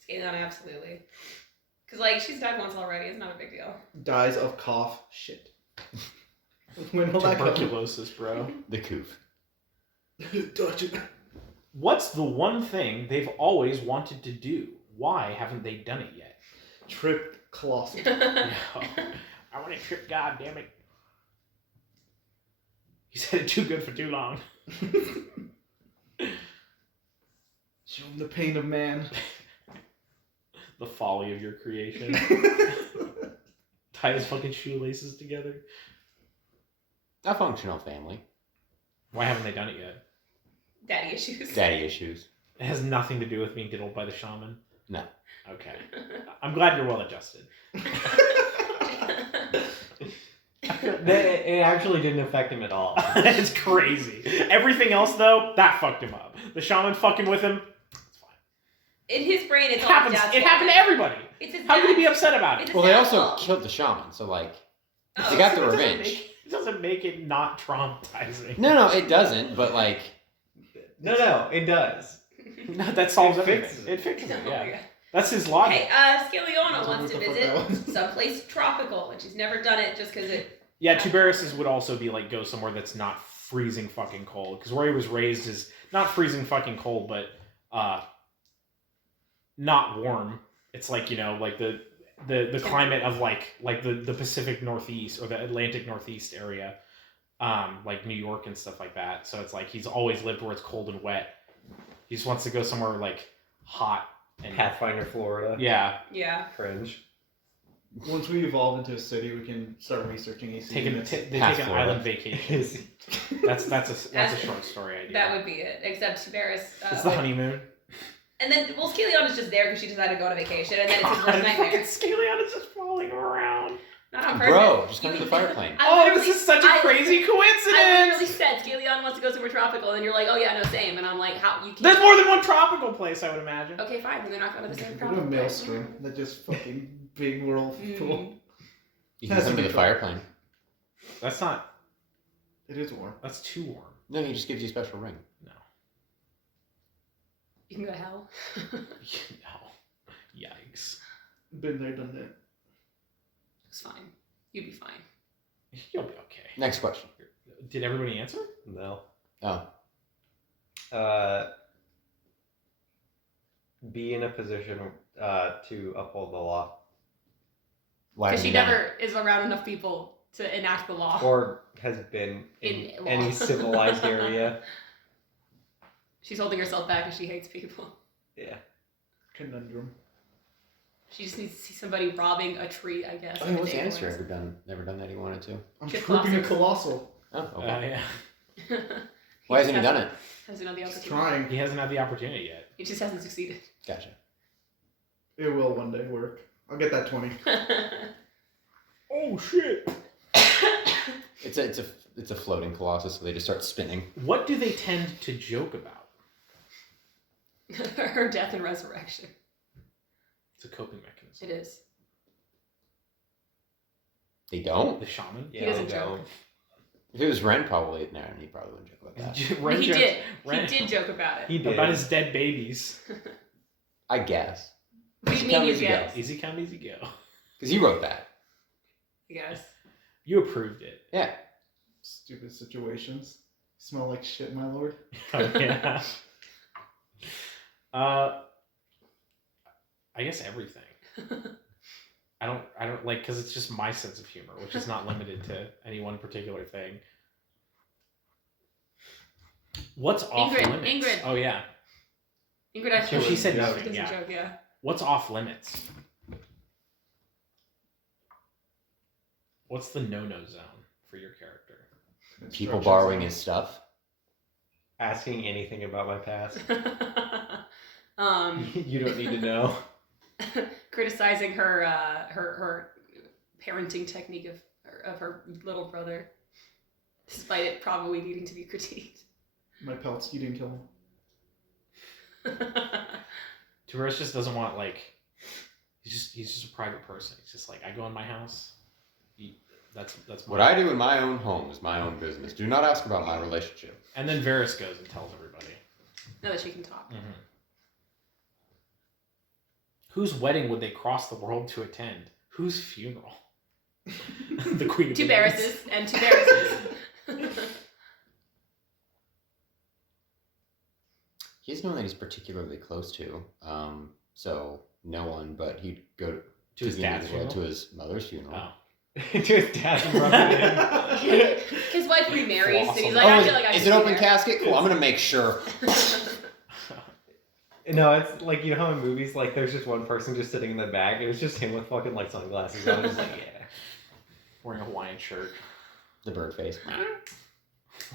Scalion, absolutely. Because, like, she's died once already. It's not a big deal. Dies of cough. Shit. When will that come? Tuberculosis, bro. The Coof. Touch it. What's the one thing they've always wanted to do? Why haven't they done it yet? Trip colossal. No. I want to trip, god damn it. He said it too good for too long. Show him the pain of man. The folly of your creation. Tie his fucking shoelaces together. A functional family. Why haven't they done it yet? Daddy issues. Daddy issues. It has nothing to do with being diddled by the shaman. No. Okay. I'm glad you're well adjusted. It actually didn't affect him at all. It's crazy. Everything else, though, that fucked him up. The shaman fucking with him, it's fine. In his brain, it's It all happens. dad's It fault. happened to everybody. It's his How could he be dad's- upset about It's it? his Well, they dad's also fault. killed the shaman, so like Oh. they got the It doesn't revenge. It doesn't make it not traumatizing. No, it doesn't. But like, No, it does. No, that solves It everything. fixes it. It fixes it, Oh my yeah. God. That's his logic. Hey, Scaliona wants to What the fuck visit that was. someplace tropical, and she's never done it just because it. Yeah, Tiberius's would also be like go somewhere that's not freezing fucking cold. Because where he was raised is not freezing fucking cold, but not warm. It's like, you know, like the climate of like the Pacific Northeast or the Atlantic Northeast area, like New York and stuff like that. So it's like he's always lived where it's cold and wet. He just wants to go somewhere like hot and Pathfinder, Florida. yeah. Yeah. Cringe. Once we evolve into a city, we can start researching AC They units. take Past an Florida. island vacation. That's a short story idea. That would be it. Except Tiberius. It's the honeymoon. And then, well, Scalion is just there because she decided to go on a vacation, and then it's his God, worst fucking nightmare. Scalion is just falling around. Not on purpose. bro, just come to the fire plane. I Oh, this is such a I- crazy I literally coincidence. said Scalion wants to go somewhere tropical, and you're like, oh yeah, no, same. And I'm like, how you There's can't? more than one tropical place, I would imagine. Okay, fine. Then they're not going to the same What a tropical place. maelstrom that just fucking big world full. You can Has come to to be the fire plane. That's not. It is warm. That's too warm. No, he just gives you a special ring. No. You can go to hell. No. Yikes. Been there, done that. It's fine. You'd be fine. You'll be okay. Next question. Did everybody answer? No. Oh, Be in a position to uphold the law. why Because have she you done it? never is around enough people to enact the law. Or has been in In law. any civilized area. She's holding herself back because she hates people. Yeah. Conundrum. She just needs to see somebody robbing a tree, I guess. Oh, in the what's the daylight. answer? Never done that he wanted to. I'm Just trooping a colossal. colossal. Oh, okay. Yeah. Why hasn't he done it? Hasn't had the He's opportunity. trying. He hasn't had the opportunity yet. He just hasn't succeeded. Gotcha. It will one day work. I'll get that 20. Oh shit! It's a floating colossus, so they just start spinning. What do they tend to joke about? Her death and resurrection. It's a coping mechanism. It is. They don't. The shaman. He doesn't joke. If it was Ren, probably no, he probably wouldn't joke about that. Ren He jokes- did. Ren- He did joke about it. He did. about his dead babies. I guess. What do you Easy mean come, you easy guess? Easy come, easy go. Because he wrote that. I guess. You approved it. Yeah. Stupid situations. Smell like shit, my lord. Oh, yeah. I guess everything. I don't like, because it's just my sense of humor, which is not limited to any one particular thing. What's off Ingrid, limits? Ingrid. Oh yeah. Ingrid actually So she said doesn't nothing. Yeah. joke, yeah. What's off limits? What's the no-no zone for your character? People Instructions borrowing on- his stuff. Asking anything about my past. um, You don't need to know. criticizing her her parenting technique of her little brother, despite it probably needing to be critiqued. My pelts, you didn't kill him. Tavares just doesn't want, like, he's just a private person. He's just like, I go in my house. That's my What I do in my own home is my own business. Do not ask about my relationship. And then Varys goes and tells everybody. Now that she can talk. Mm-hmm. Whose wedding would they cross the world to attend? Whose funeral? The Queen of Two England. Barrises and two Barrises. He's no one that he's particularly close to. So no one, but he'd go To his dad's funeral, funeral? to his mother's funeral. Oh. To his dad's brother. His wife remarries, so he's like, Oh, I feel like I is should it be open there. casket? Cool. I'm gonna make sure. No, it's like, you know how in movies, like, there's just one person just sitting in the back? It was just him with fucking, like, sunglasses on. Just like, yeah. Wearing a Hawaiian shirt. The bird face.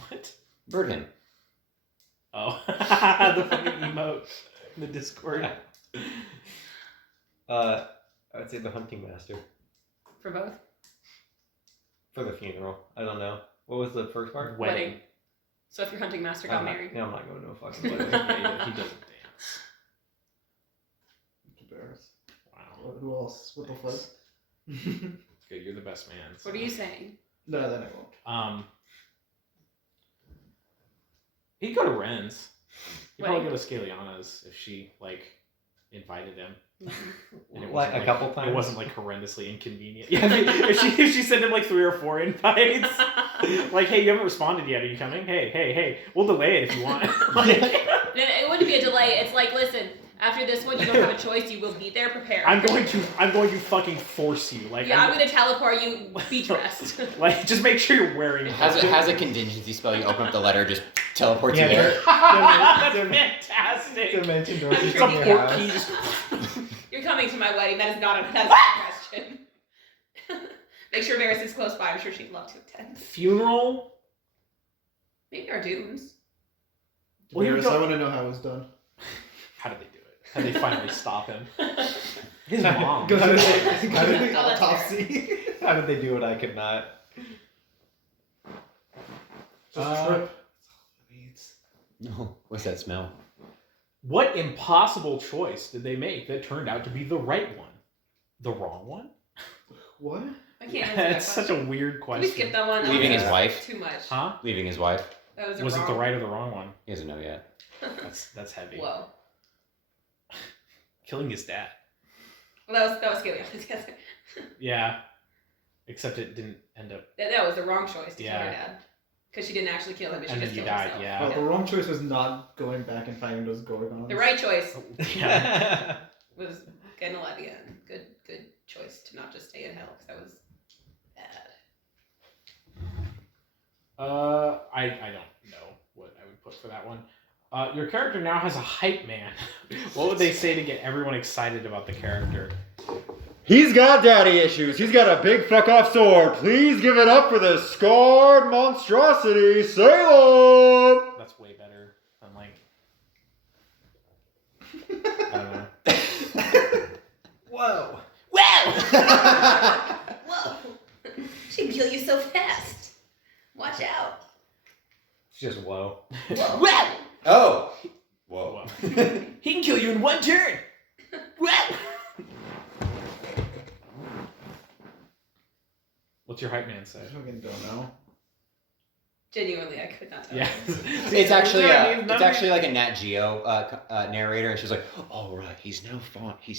What? Bird him. Oh. The fucking emote in the Discord. I would say the hunting master For both. for the funeral. I don't know. What was the first part? Wedding. So if your hunting master got I'm not- married. No, I'm not going to a fucking wedding. Yeah, he doesn't dance. Embarrassed. Wow. Who else? What the fuck? It's good. You're the best man. so. What are you saying? No, then I won't. He'd go to Ren's. He'd probably Wedding. go to Scaliana's if she like invited him. And it Like, wasn't, a couple times? It wasn't like horrendously inconvenient. Yeah, if she sent him like 3 or 4 invites, like, hey, you haven't responded yet. Are you coming? Hey, we'll delay it if you want. Like, It wouldn't be a delay. It's like, listen, after this one, you don't have a choice. You will be there prepared. I'm going to fucking force you. Like, Yeah, I'm gonna teleport you. Be dressed. like, just make sure you're wearing. Has a contingency spell. You open up the letter, just teleports you Yeah, there. That's fantastic. Dimension doors I'm is sure in you your Port house. key just You're coming to my wedding. That's not a question. Make sure Varys is close by. I'm sure she'd love to attend. funeral. Maybe our dunes. Well, you Embarrassed, don't- I want to know how it was done. How did they do it? How did they finally stop him? His mom. Go to the Oh, that's autopsy. How did they do what I could not? Just a trip. No. What's that smell? What impossible choice did they make that turned out to be the right one? The wrong one? What? I can't answer that That's such a weird Can question. we skip that one? That Leaving was his wife. Too much. Huh? Leaving his wife. That was, Was it the wrong. right or the wrong one? He doesn't know yet. That's heavy. Whoa. Killing his dad. Well, that was scary altogether. Yeah. Except it didn't end up. That was the wrong choice to kill her Yeah. dad. Because she didn't actually kill him, but she And then just he killed died, herself. yeah. Well, the wrong choice was not going back and finding those Gorgons. The right choice Yeah. was getting Olivia. Good choice to not just stay in hell, because that was bad. I don't know what I would put for that one. Your character now has a hype man. What would they say to get everyone excited about the character? He's got daddy issues. He's got a big fuck off sword. Please give it up for the scarred monstrosity, Salem! That's way better than like. I don't know. Whoa. Whoa! Whoa! She'd kill you so fast. Watch out. It's just whoa. Whoa! Oh. Whoa. Whoa. He can kill you in one turn. Whoa! What's your hype man say? I fucking don't know. Genuinely, I could not tell. Yeah. It's actually Yeah, it's actually like a Nat Geo narrator, and she's like, "All right, he's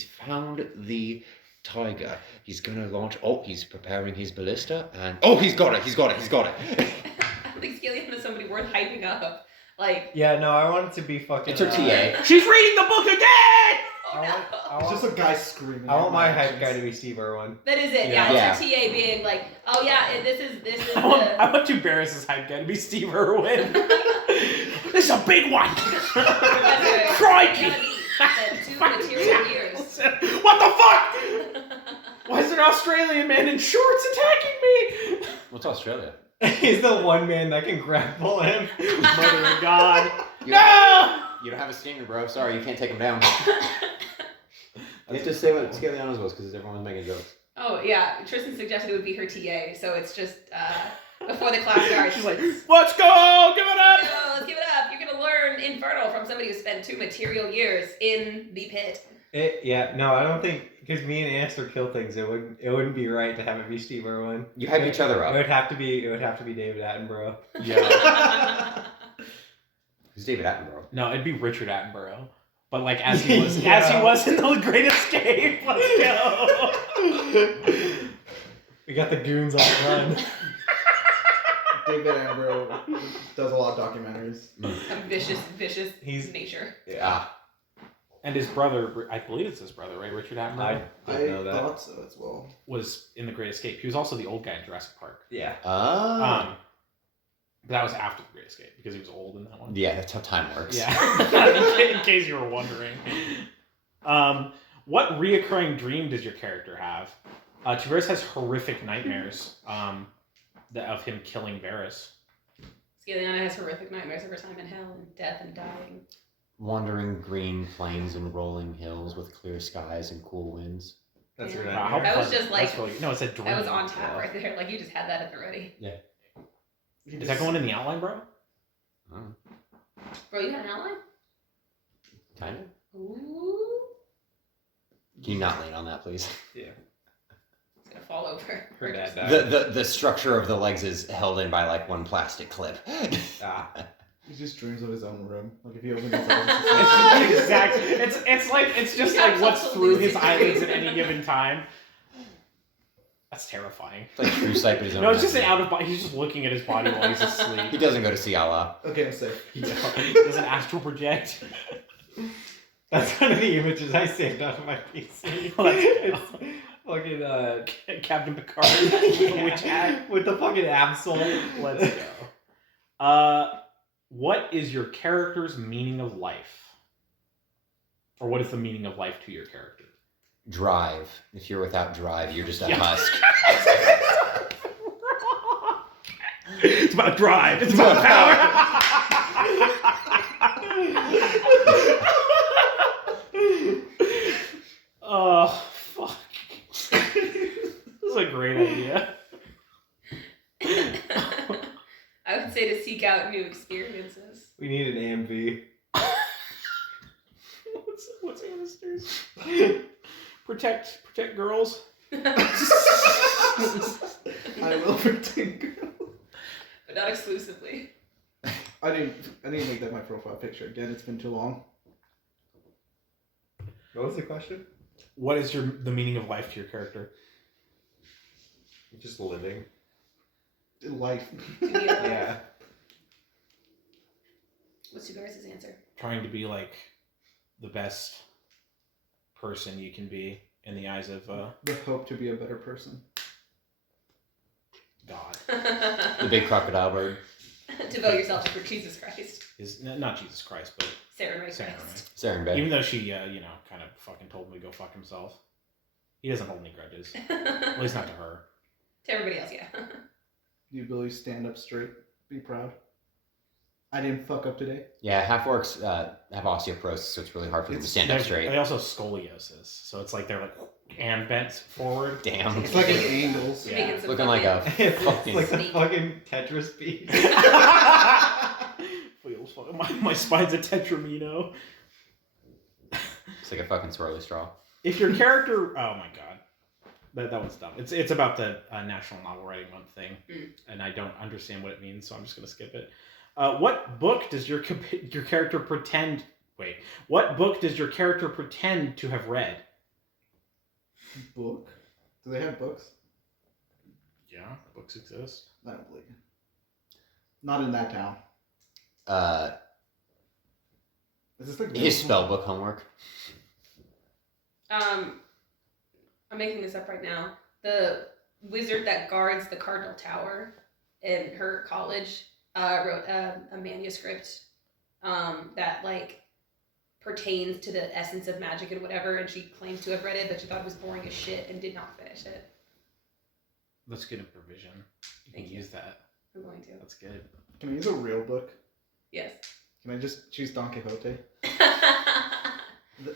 found the tiger. He's gonna launch. Oh, he's preparing his ballista, and oh, he's got it. He's got it. He's got it." I don't think Scalion is somebody worth hyping up. Like, Yeah, no, I want it to be fucking. It's her TA. She's reading the book again. oh I no! want, I It's want, just a guy screaming. I want at my actions. hype guy to be Steve Irwin. That is it. Yeah. Yeah, it's her TA being like, oh yeah, this is I want the. to Barris's hype guy to be Steve Irwin. This is a big one. Crikey. That 2 material years. What the fuck? Why is an Australian man in shorts attacking me? What's Australia? He's the one man that can grapple him. Mother of God. You No! You don't have a stinger, bro. Sorry, you can't take him down. You have to say what Scaliano's was because everyone was making jokes. Oh yeah, Tristan suggested it would be her TA, so it's just before the class starts. She's like, let's go! Give it up! Let's give it up. You're gonna learn Infernal from somebody who spent 2 material years in the pit. No, I don't think because me and Aster kill things. It wouldn't be right to have it be Steve Irwin. You hype each other It up. would have to be David Attenborough. Yeah. Who's David Attenborough? No, it'd be Richard Attenborough. But like as he was in The Great Escape. Let's go. We got the goons on the run. David Attenborough does a lot of documentaries. A vicious He's- nature. Yeah. And his brother, I believe it's his brother, right? Richard Attenborough I know that. thought so as well. was in The Great Escape. He was also the old guy in Jurassic Park. Yeah. Oh. But that was after The Great Escape because he was old in that one. Yeah, that's how time works. Yeah. In case you were wondering. What reoccurring dream does your character have? Tiberius has horrific nightmares of him killing Varys. Scaliana has horrific nightmares of her time in hell and death and dying. Wandering green plains and rolling hills with clear skies and cool winds. That's Yeah. your Wow, nightmare. That was pleasant. just like- That's really, no, it's a dream. That was on tap right there. Like you just had that at the ready. Is that going in the outline, bro? Oh, Bro, you had an outline? kind of. Ooh. Can you not lean on that, please? It's gonna fall over. Her dad died. The structure of the legs is held in by like one plastic clip. Ah. He just dreams of his own room. Like if he opens his eyes, Exactly. It's just like what's through his eyelids at any given time. That's terrifying. It's like true sight, but his own. No, it's just an nightmare. out of body. He's just looking at his body while he's asleep. He doesn't go to see Allah. okay, I'm safe. He doesn't astral project. That's one of the images I saved off my PC. Let's It's fucking Captain Picard with the witch hat. with the fucking Absol. Let's go. What is your character's meaning of life? Or what is the meaning of life to your character? Drive. If you're without drive, you're just a Yeah. husk. It's about drive. It's about power. Oh, fuck. This is a great idea. I would say to seek out new experiences. We need an AMV. What's Anastasia? Protect girls. I will protect girls. But not exclusively. I didn't make that my profile picture again. It's been too long. What was the question? What is the meaning of life to your character? Just living. Life. To be alive. Yeah. What's your guys' answer? Trying to be like the best person you can be in the eyes of The hope to be a better person. God. The big crocodile bird. Devote yourself to Jesus Christ. Is not Jesus Christ, but Sarah Ray Sarah, Christ. Sarah in right? bed. Even though she, kind of fucking told him to go fuck himself. He doesn't hold any grudges. At least not to her. To everybody else, yeah. The ability to stand up straight. Be proud. I didn't fuck up today. Yeah, half orcs have osteoporosis, so it's really hard for them to stand up straight. They also have scoliosis, so it's like they're like and bent forward. Damn. It's like an angles. Yeah. Making some Looking like a It's fucking. like the fucking Tetris piece. Feels fucking- my spine's a tetramino. It's like a fucking swirly straw. If your character, oh my god, that one's dumb. It's about the National Novel Writing Month thing, and I don't understand what it means, so I'm just gonna skip it. What book does your character pretend? Wait, what book does your character pretend to have read? Book? Do they have books? Yeah, books exist. I don't believe it. Not in that town. Is this like His spell book homework. I'm making this up right now. The wizard that guards the Cardinal Tower in her college wrote a manuscript that like pertains to the essence of magic and whatever, and she claims to have read it, but she thought it was boring as shit and did not finish it. Let's get a provision. You can Thank you. use that. I'm going to. That's good. Can I use a real book? Yes. Can I just choose Don Quixote?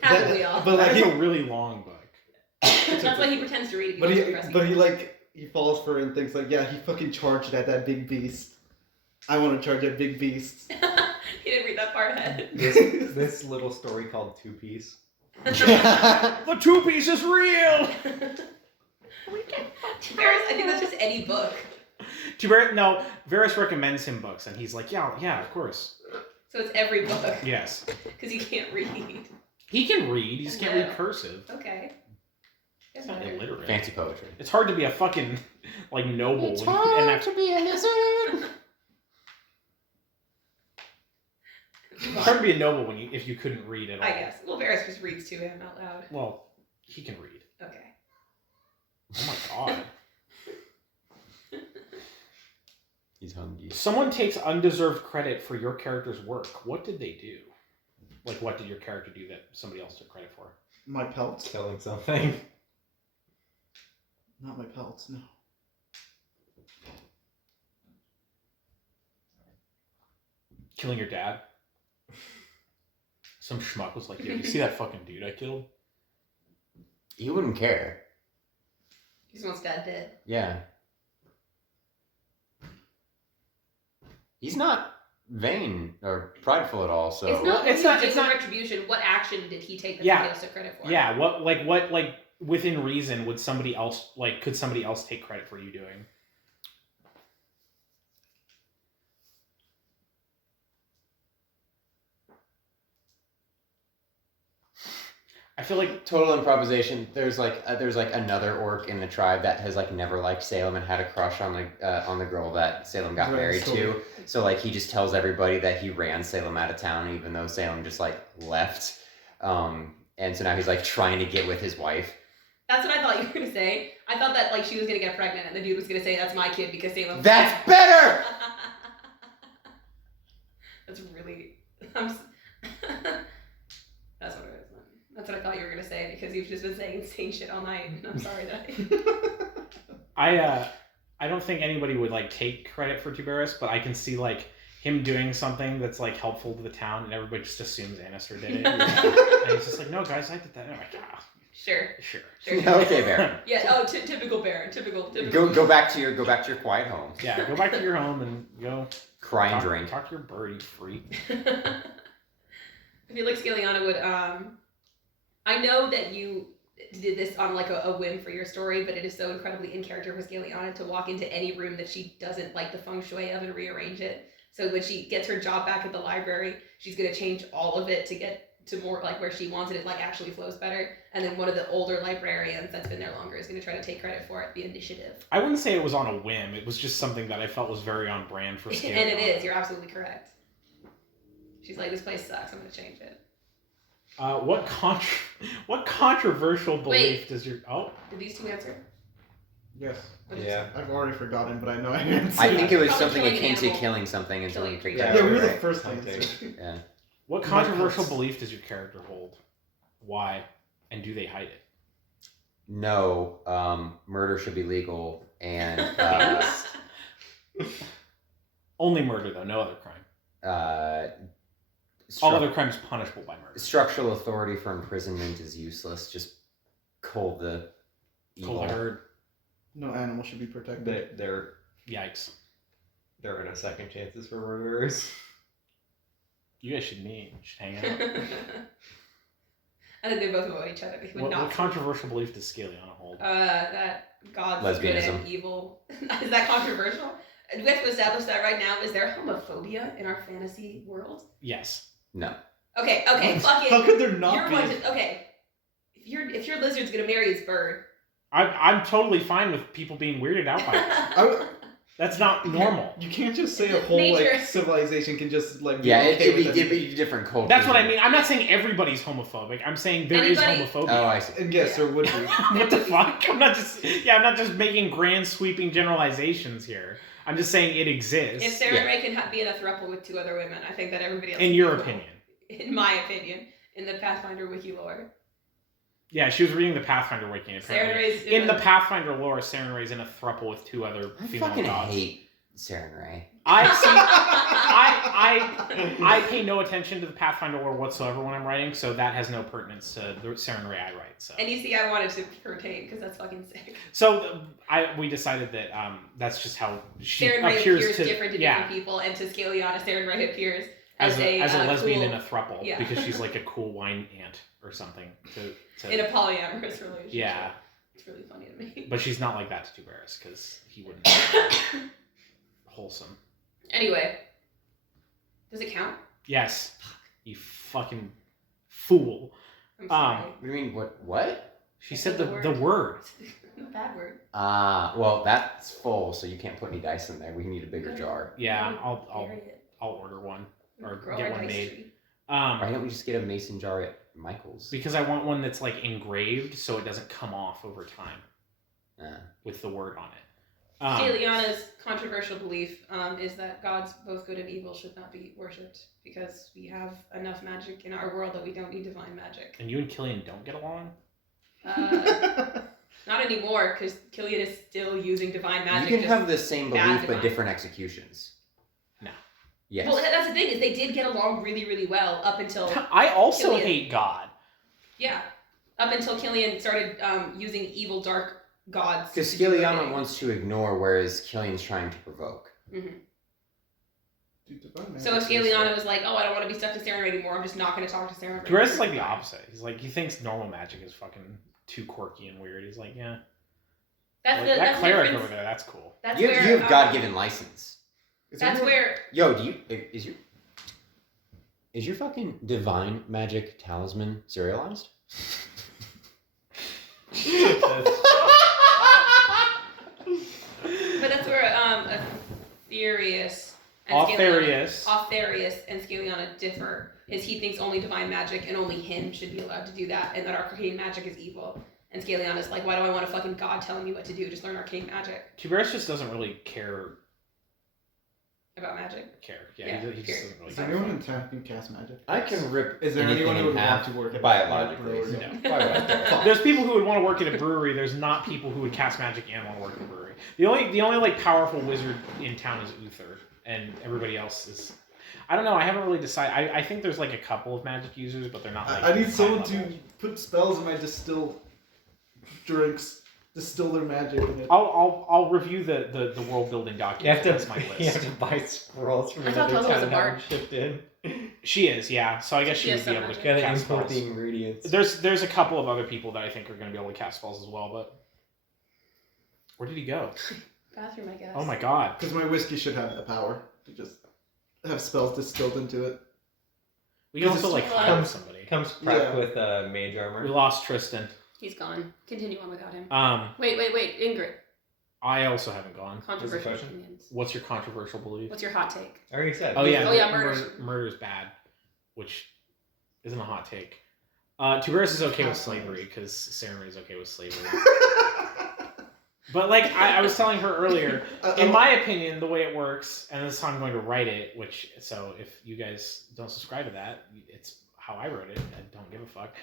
Haven't we all? But like, That's a really long book. That's why he pretends to read it. but he like he falls for it and thinks like, yeah, he fucking charged at that big beast. I want to charge at big beasts. He didn't read that part ahead. This little story called Two Piece. The two piece is real. Varys, I think that's just any book. No, Varys recommends him books, and he's like, yeah, of course. So it's every book Yes. because he can't read. He can read. He just can't read cursive. Okay. He's not illiterate. Fancy poetry. It's hard to be a fucking like noble. It's when- hard and have- to be a lizard. It's hard to be a noble if you couldn't read at all. I guess. Well, Varys just reads to him out loud. Well, he can read. Okay. Oh my god. He's hungry. Someone takes undeserved credit for your character's work. What did they do? Like, what did your character do that somebody else took credit for? My pelts. Killing something. Not my pelts, no. Killing your dad? Some schmuck was like, "Yo, you see that fucking dude I killed?" He wouldn't care. He just wants dad dead. Yeah. He's not vain or prideful at all, so It's not. It's It's not- not. it's It's not- retribution. What action did he take that Yeah. somebody else took credit for? Yeah, what within reason would somebody else could somebody else take credit for you doing? I feel like total improvisation. There's like another orc in the tribe that has like never liked Salem and had a crush on the girl that Salem got Right, married so- to. So like he just tells everybody that he ran Salem out of town, even though Salem just like left. And so now he's like trying to get with his wife. That's what I thought you were gonna say. I thought that like she was gonna get pregnant and the dude was gonna say that's my kid because Salem. That's better. That's really. That's what it is. That's what I thought you were gonna say because you've just been saying insane shit all night, and I'm sorry that. I don't think anybody would like take credit for Tiberius, but I can see like him doing something that's like helpful to the town, and everybody just assumes Annister did it. And he's just like, "No, guys, I did that." And I'm like, "Ah, Sure. sure." Okay, Baron. Yeah. Oh, typical Baron. Typical. Go back to your quiet home. Yeah, go back to your home and go Cry and talk, drink. Talk to your bird, you freak. I feel like Scaliana would. I know that you did this on like a whim for your story, but it is so incredibly in character for Scaliana to walk into any room that she doesn't like the feng shui of and rearrange it. So when she gets her job back at the library, she's gonna change all of it to get to more like where she wants it. It like actually flows better. And then one of the older librarians that's been there longer is gonna try to take credit for it, the initiative. I wouldn't say it was on a whim. It was just something that I felt was very on brand for Scaliana. And it is. You're absolutely correct. She's like, this place sucks. I'm gonna change it. What controversial belief Wait. does your Did these two answer? Yes. What did you Yeah. I've already forgotten, but I know I answered. I think it was Probably something killing akin an to animal. killing something and Killing someone a picked creature. that Yeah, up, we were the right? first to Hunting. answer. Yeah. What My controversial pets. belief does your character hold? Why? And do they hide it? No, murder should be legal, and Only murder, though. No other crime. All stru- other crimes punishable by murder. structural authority for imprisonment is useless. Just cull the evil. Cold herd. No animal should be protected. There Yikes. are no second chances for murderers. You guys should meet. You should hang out. I think they both know each other. They would What not. controversial belief does Scaliana hold? That God's good Lesbianism. and evil. Is that controversial? Do we have to establish that right now? Is there homophobia in our fantasy world? Yes. No. Okay, fuck How it. could there not You're be? going to, okay. If your lizard's gonna marry his bird. I'm totally fine with people being weirded out by it. I- That's not normal. You can't just say a whole Nature. like civilization can just like be Yeah, okay it'd with be different cultures. That's what I mean. I'm not saying everybody's homophobic. I'm saying there is Anybody- homophobia. Oh, I see. And yes, there would be. What the fuck? I'm not just making grand sweeping generalizations here. I'm just saying it exists. If Sarah Yeah. Ray can be in a throuple with two other women, I think that everybody else. In can your be opinion. In my opinion, in the Pathfinder wiki lore, Yeah, she was reading the Pathfinder wiki. Sarah Apparently, Ray's in the Pathfinder lore, Saren Ray's in a throuple with two other I female fucking gods. hate Saren Ray. I pay no attention to the Pathfinder lore whatsoever when I'm writing, so that has no pertinence to the Saren Ray I write. So, And you see, I wanted to pertain because that's fucking sick. so we decided that that's just how she Saren Ray appears appears to different to different people, and to Scaliana, Saren Ray appears as a lesbian cool, in a throuple yeah. because she's like a cool wine aunt or something. in a polyamorous relationship. Yeah, It's really funny to me. but she's not like that to Tuberus because he wouldn't. Wholesome. Anyway, does it count? Yes, you fucking fool. I'm sorry. What do you mean? What? She said The the word. Bad word. Well, that's full, so you can't put any dice in there. We need a bigger jar. Yeah, Bury I'll it. order one or Grow get our one dice made. tree. Why don't we just get a mason jar at Michael's? Because I want one that's like engraved so it doesn't come off over time with the word on it. Kaliana's controversial belief is that gods, both good and evil, should not be worshipped because we have enough magic in our world that we don't need divine magic. And you and Killian don't get along? Not anymore, because Killian is still using divine magic. You can just have the same bad belief but divine. different executions. No. Yes. Well, that's the thing, is they did get along really, really well up until... I also Killian. hate God. Yeah. Up until Killian started using evil, dark gods. Because to do their Skiliana bidding. wants to ignore, whereas Killian's trying to provoke. Mhm. Dude, divine So if magic is Skaliana was like, oh, I don't want to be stuck to Sarah anymore, I'm just not going to talk to Sarah. Duras is like the opposite. He's like, he thinks normal magic is fucking too quirky and weird. He's like, yeah. That's Like, the that that's the cleric difference. over there, that's cool. That's You where have God-given license. That's where Yo, is your fucking divine magic talisman serialized? But that's where Aetherius and Autharius. Autharius and Skaliana differ. Is he thinks only divine magic and only him should be allowed to do that, and that arcane magic is evil. And Skaliana's like, why do I want a fucking god telling me what to do? Just learn arcane magic. Tiberius just doesn't really care. About magic. Yeah, he just period. doesn't really Is care. there anyone in town who can cast magic? I can rip. Is there anything anyone who in would want half to work at biologically. a brewery? No. Why would I care? There's people who would want to work at a brewery. There's not people who would cast magic and want to work at a brewery. The only like powerful wizard in town is Uther, and everybody else is. I don't know. I haven't really decided. I think there's like a couple of magic users, but they're not. Like, I need high someone level. to put spells in my distill drinks, distill their magic in it. I'll review the world building document. That's my list. You have to buy scrolls from I thought another Tolo was town a and have bard. them shipped in. She is, yeah. So I guess she She would has be some able to magic. Gotta cast import spells. the ingredients. There's a couple of other people that I think are going to be able to cast spells as well, but where did he go? Bathroom, I guess. Oh my god. Because my whiskey should have the power to just have spells distilled into it. We can Because also it's- like hire somebody. Comes prepped Yeah. with mage armor. We lost Tristan. He's gone. Continue on without him. Wait. Wait. Ingrid. I also haven't gone. Controversial question? opinions. What's your controversial belief? What's your hot take? I already said. Oh yeah. Oh, yeah, murder. Murder's bad, which isn't a hot take. Tiberius is okay with slavery because Sarenrae is okay with slavery. But like I was telling her earlier, in my opinion, the way it works, and this is how I'm going to write it, so if you guys don't subscribe to that, it's how I wrote it. I don't give a fuck.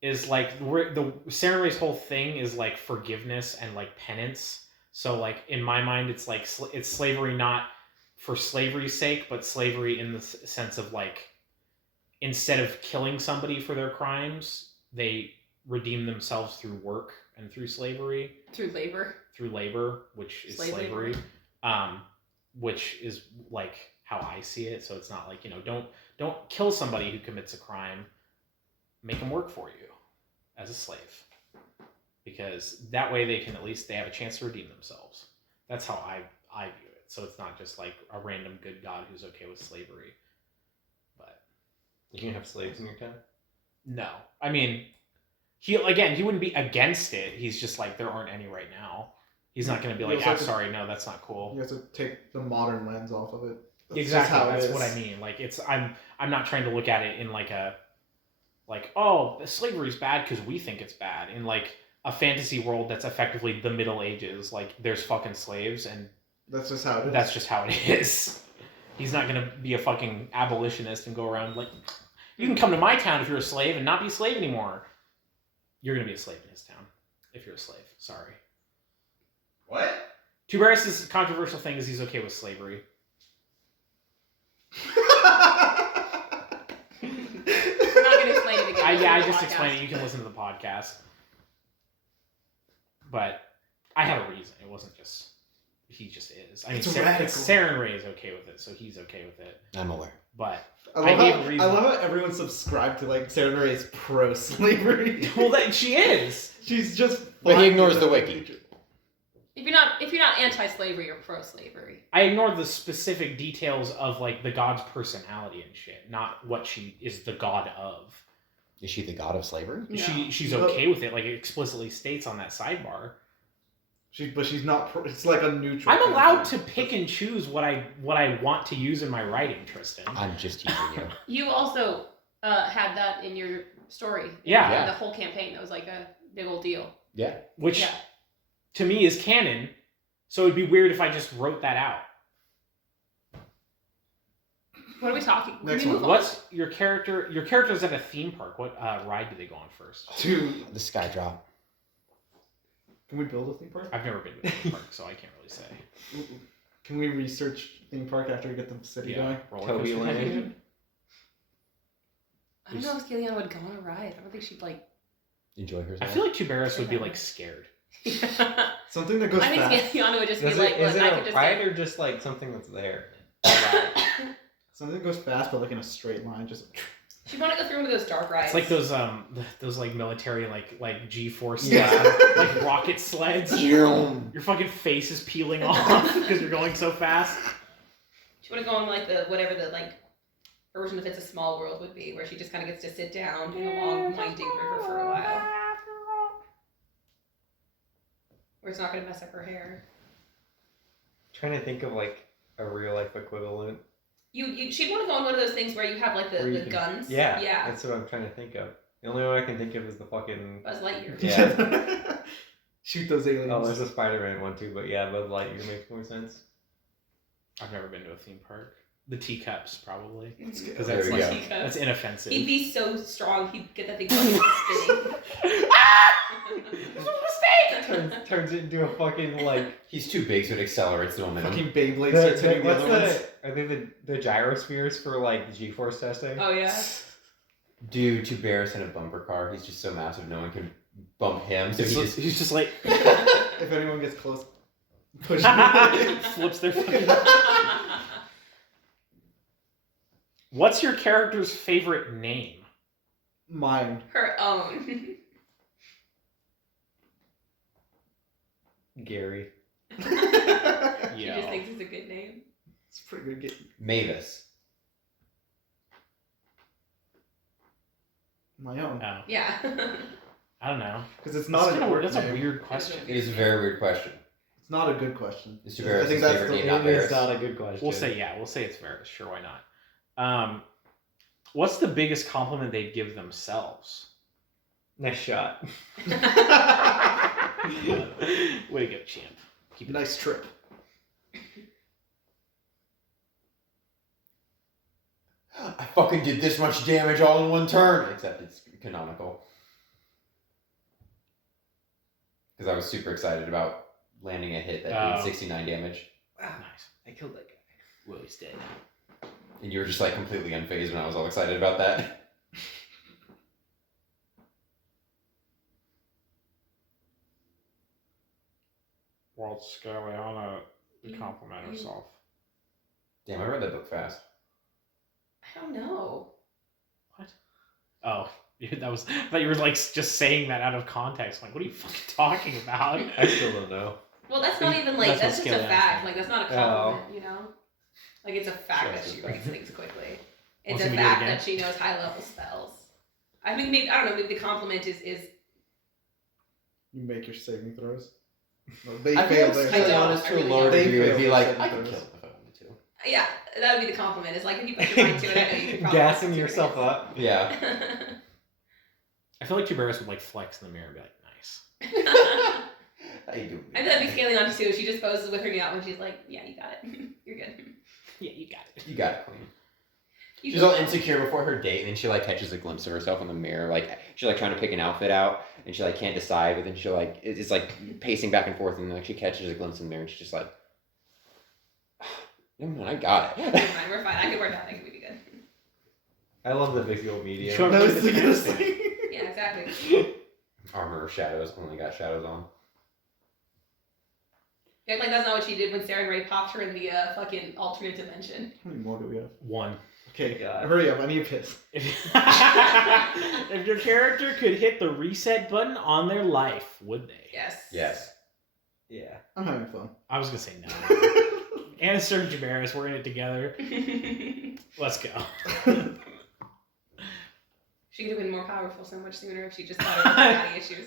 Is like the Sarenrae's whole thing is like forgiveness and like penance. So like in my mind, it's like it's slavery not for slavery's sake, but slavery in the sense of like instead of killing somebody for their crimes, they redeem themselves through work and through slavery. Through labor. Which is Slave slavery. labor. Which is like how I see it. So it's not like, don't kill somebody who commits a crime. Make them work for you as a slave. Because that way they have a chance to redeem themselves. That's how I view it. So it's not just like a random good god who's okay with slavery. But You can have slaves in your town? no. I mean, he wouldn't be against it. He's just like, there aren't any right now. He's not going to be You like, also have to- sorry, no, that's not cool. You have to take the modern lens off of it. That's Exactly. just how it That's is. what I mean. Like I'm not trying to look at it in oh, slavery's bad because we think it's bad. In like a fantasy world that's effectively the Middle Ages, like there's fucking slaves and That's just how it is. that's just how it is. He's not gonna be a fucking abolitionist and go around like, you can come to my town if you're a slave and not be a slave anymore. You're gonna be a slave in his town if you're a slave. Sorry. What? Tiberius' controversial thing is he's okay with slavery. We're not going to explain it again. I It's just on the explained podcast. it. You can listen to the podcast. But I had a reason. It wasn't just he just is. I mean, It's radical. Sarenrae is okay with it, so he's okay with it. I'm aware. But I gave love, a reason. I love how everyone subscribed to like Sarenrae is pro-slavery. well, that she is. She's just. But he fine ignores with the it. wiki. If you're not anti-slavery, you're pro-slavery. I ignored the specific details of like the god's personality and shit, not what she is the god of. Is she the god of slavery? No. She's okay with it. Like it explicitly states on that sidebar. But she's not. It's like a neutral. I'm allowed to character. pick and choose what I want to use in my writing, Tristan. I'm just teasing you. You also had that in your story. Yeah. Yeah. The whole campaign. That was like a big old deal. Yeah. Which Yeah. to me is canon. So it'd be weird if I just wrote that out. What are we talking? Next Can we one. move on? What's your character? Your character's at a theme park. What ride do they go on first? Dude, The sky drop. can we build a theme park? I've never been to a theme park, so I can't really say. Can we research theme park after we get the city going? roller Toby coaster Land. type? I don't know if Kiliana would go on a ride. I don't think she'd like. Enjoy herself. I feel like Tuberis would be like scared. I Something that goes think fast. Kiliana would just Is be like, it, is look, it I a could just ride get... or just like something that's there? Something that goes fast, but like in a straight line. Just. She'd want to go through one of those dark rides. It's like those like military like G-force Yeah. stuff, like rocket sleds. Vroom. Your fucking face is peeling off because you're going so fast. She want to go on like the whatever the like version of It's a Small World would be, where she just kind of gets to sit down in a long winding river for a while, where it's not going to mess up her hair. Trying to think of like a real life equivalent. She'd want to go on one of those things where you have like where you the can- guns. Yeah, Yeah. that's what I'm trying to think of. The only one I can think of is the fucking. Buzz Lightyear. Yeah. Shoot those aliens. Oh, there's a Spider-Man one too, but yeah, Buzz Lightyear makes more sense. I've never been to a theme park. The teacups probably, Because because There that's we like go. that's inoffensive. He'd be so strong, he'd get that thing fucking spinning. Turns it into a fucking like. He's too big, so it accelerates the momentum. Fucking Beyblades start hitting the what's other ones. Are they the gyrospheres for like G-force testing? Oh yeah. Dude, Tuberis in a bumper car. He's just so massive, no one can bump him. So He's just like If anyone gets close, push me. flips their fucking. What's your character's favorite name? Mine. Her own. Gary. She Yeah. just thinks it's a good name. It's pretty good. Mavis. My own. Oh, Yeah. I don't know. Because it's not an That's a name. weird question. It is a very weird question. It's not a good question. Is I Tuberis think his that's favorite the name, not only- Varys? Not a good question. We'll say yeah. We'll say it's Varys. Sure, why not? What's the biggest compliment they'd give themselves? Nice shot. Way to go, champ. Keep it Nice trip. I fucking did this much damage all in one turn. Except it's canonical. Because I was super excited about landing a hit that did Oh. 69 damage. Wow, nice. I killed that guy. Well, he's dead. And you were just like completely unfazed when I was all excited about that. Walt Scaliana compliment herself. Damn, I read that book fast. I don't know. Oh, that was. I thought you were like just saying that out of context. Like, what are you fucking talking about? I still don't know. Well, that's not even like, That's that's what just a Scalia's fact. saying. Like, that's not a compliment, you know? Like, it's a fact that she reads things quickly. It's Want to a see me do it fact again? that she knows high level spells. I think maybe, I don't know, maybe the compliment is You make your saving throws. No, they I fail feel there. like I don't. honest I to a really lower don't. They degree would fail be their like, saving I could throws. kill him if I wanted to. yeah, that would be the compliment. It's like, if you put your mind to it, I know you could probably Gassing do it. yourself up. Yeah. I feel like Tuberis would like flex in the mirror and be like, "Nice." How you doing? I feel that'd be scaling on too. She just poses with her knee out when she's like, yeah, you got it. You're good. Yeah, you got it. You got it, Queen. You She's go. all insecure before her date, and then she like catches a glimpse of herself in the mirror. Like she's like trying to pick an outfit out, and she like can't decide. But then she like it's like pacing back and forth, and like she catches a glimpse in the mirror, and she's just like, "No, man, I got We're it." fine, we're fine. I can work out. I can be good. I love the visual medium. Sure. That was the best thing. Yeah, exactly. Armor of shadows, only got shadows on. Yeah, like that's not what she did when Sarah and Ray popped her in the fucking alternate dimension. How many more do we have? One. Okay, God. hurry up. I need a piss. If your character could hit the reset button on their life, would they? Yes. Yes. Yeah. I'm having fun. I was gonna say no. Anastar and Jabaris, we're in it together. Let's go. She could have been more powerful so much sooner if she just thought it was daddy issues.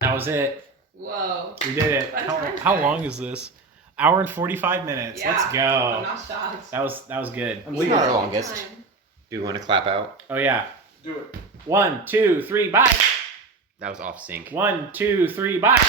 That was it. Whoa. We did it. Fun How, times, how guys. long is this? Hour and 45 minutes. Yeah. Let's I'm go. not shocked. That was good. It's not our longest. Time. Do you want to clap out? Oh yeah. Do it. 1, 2, 3, bye. That was off sync. 1, 2, 3, bye.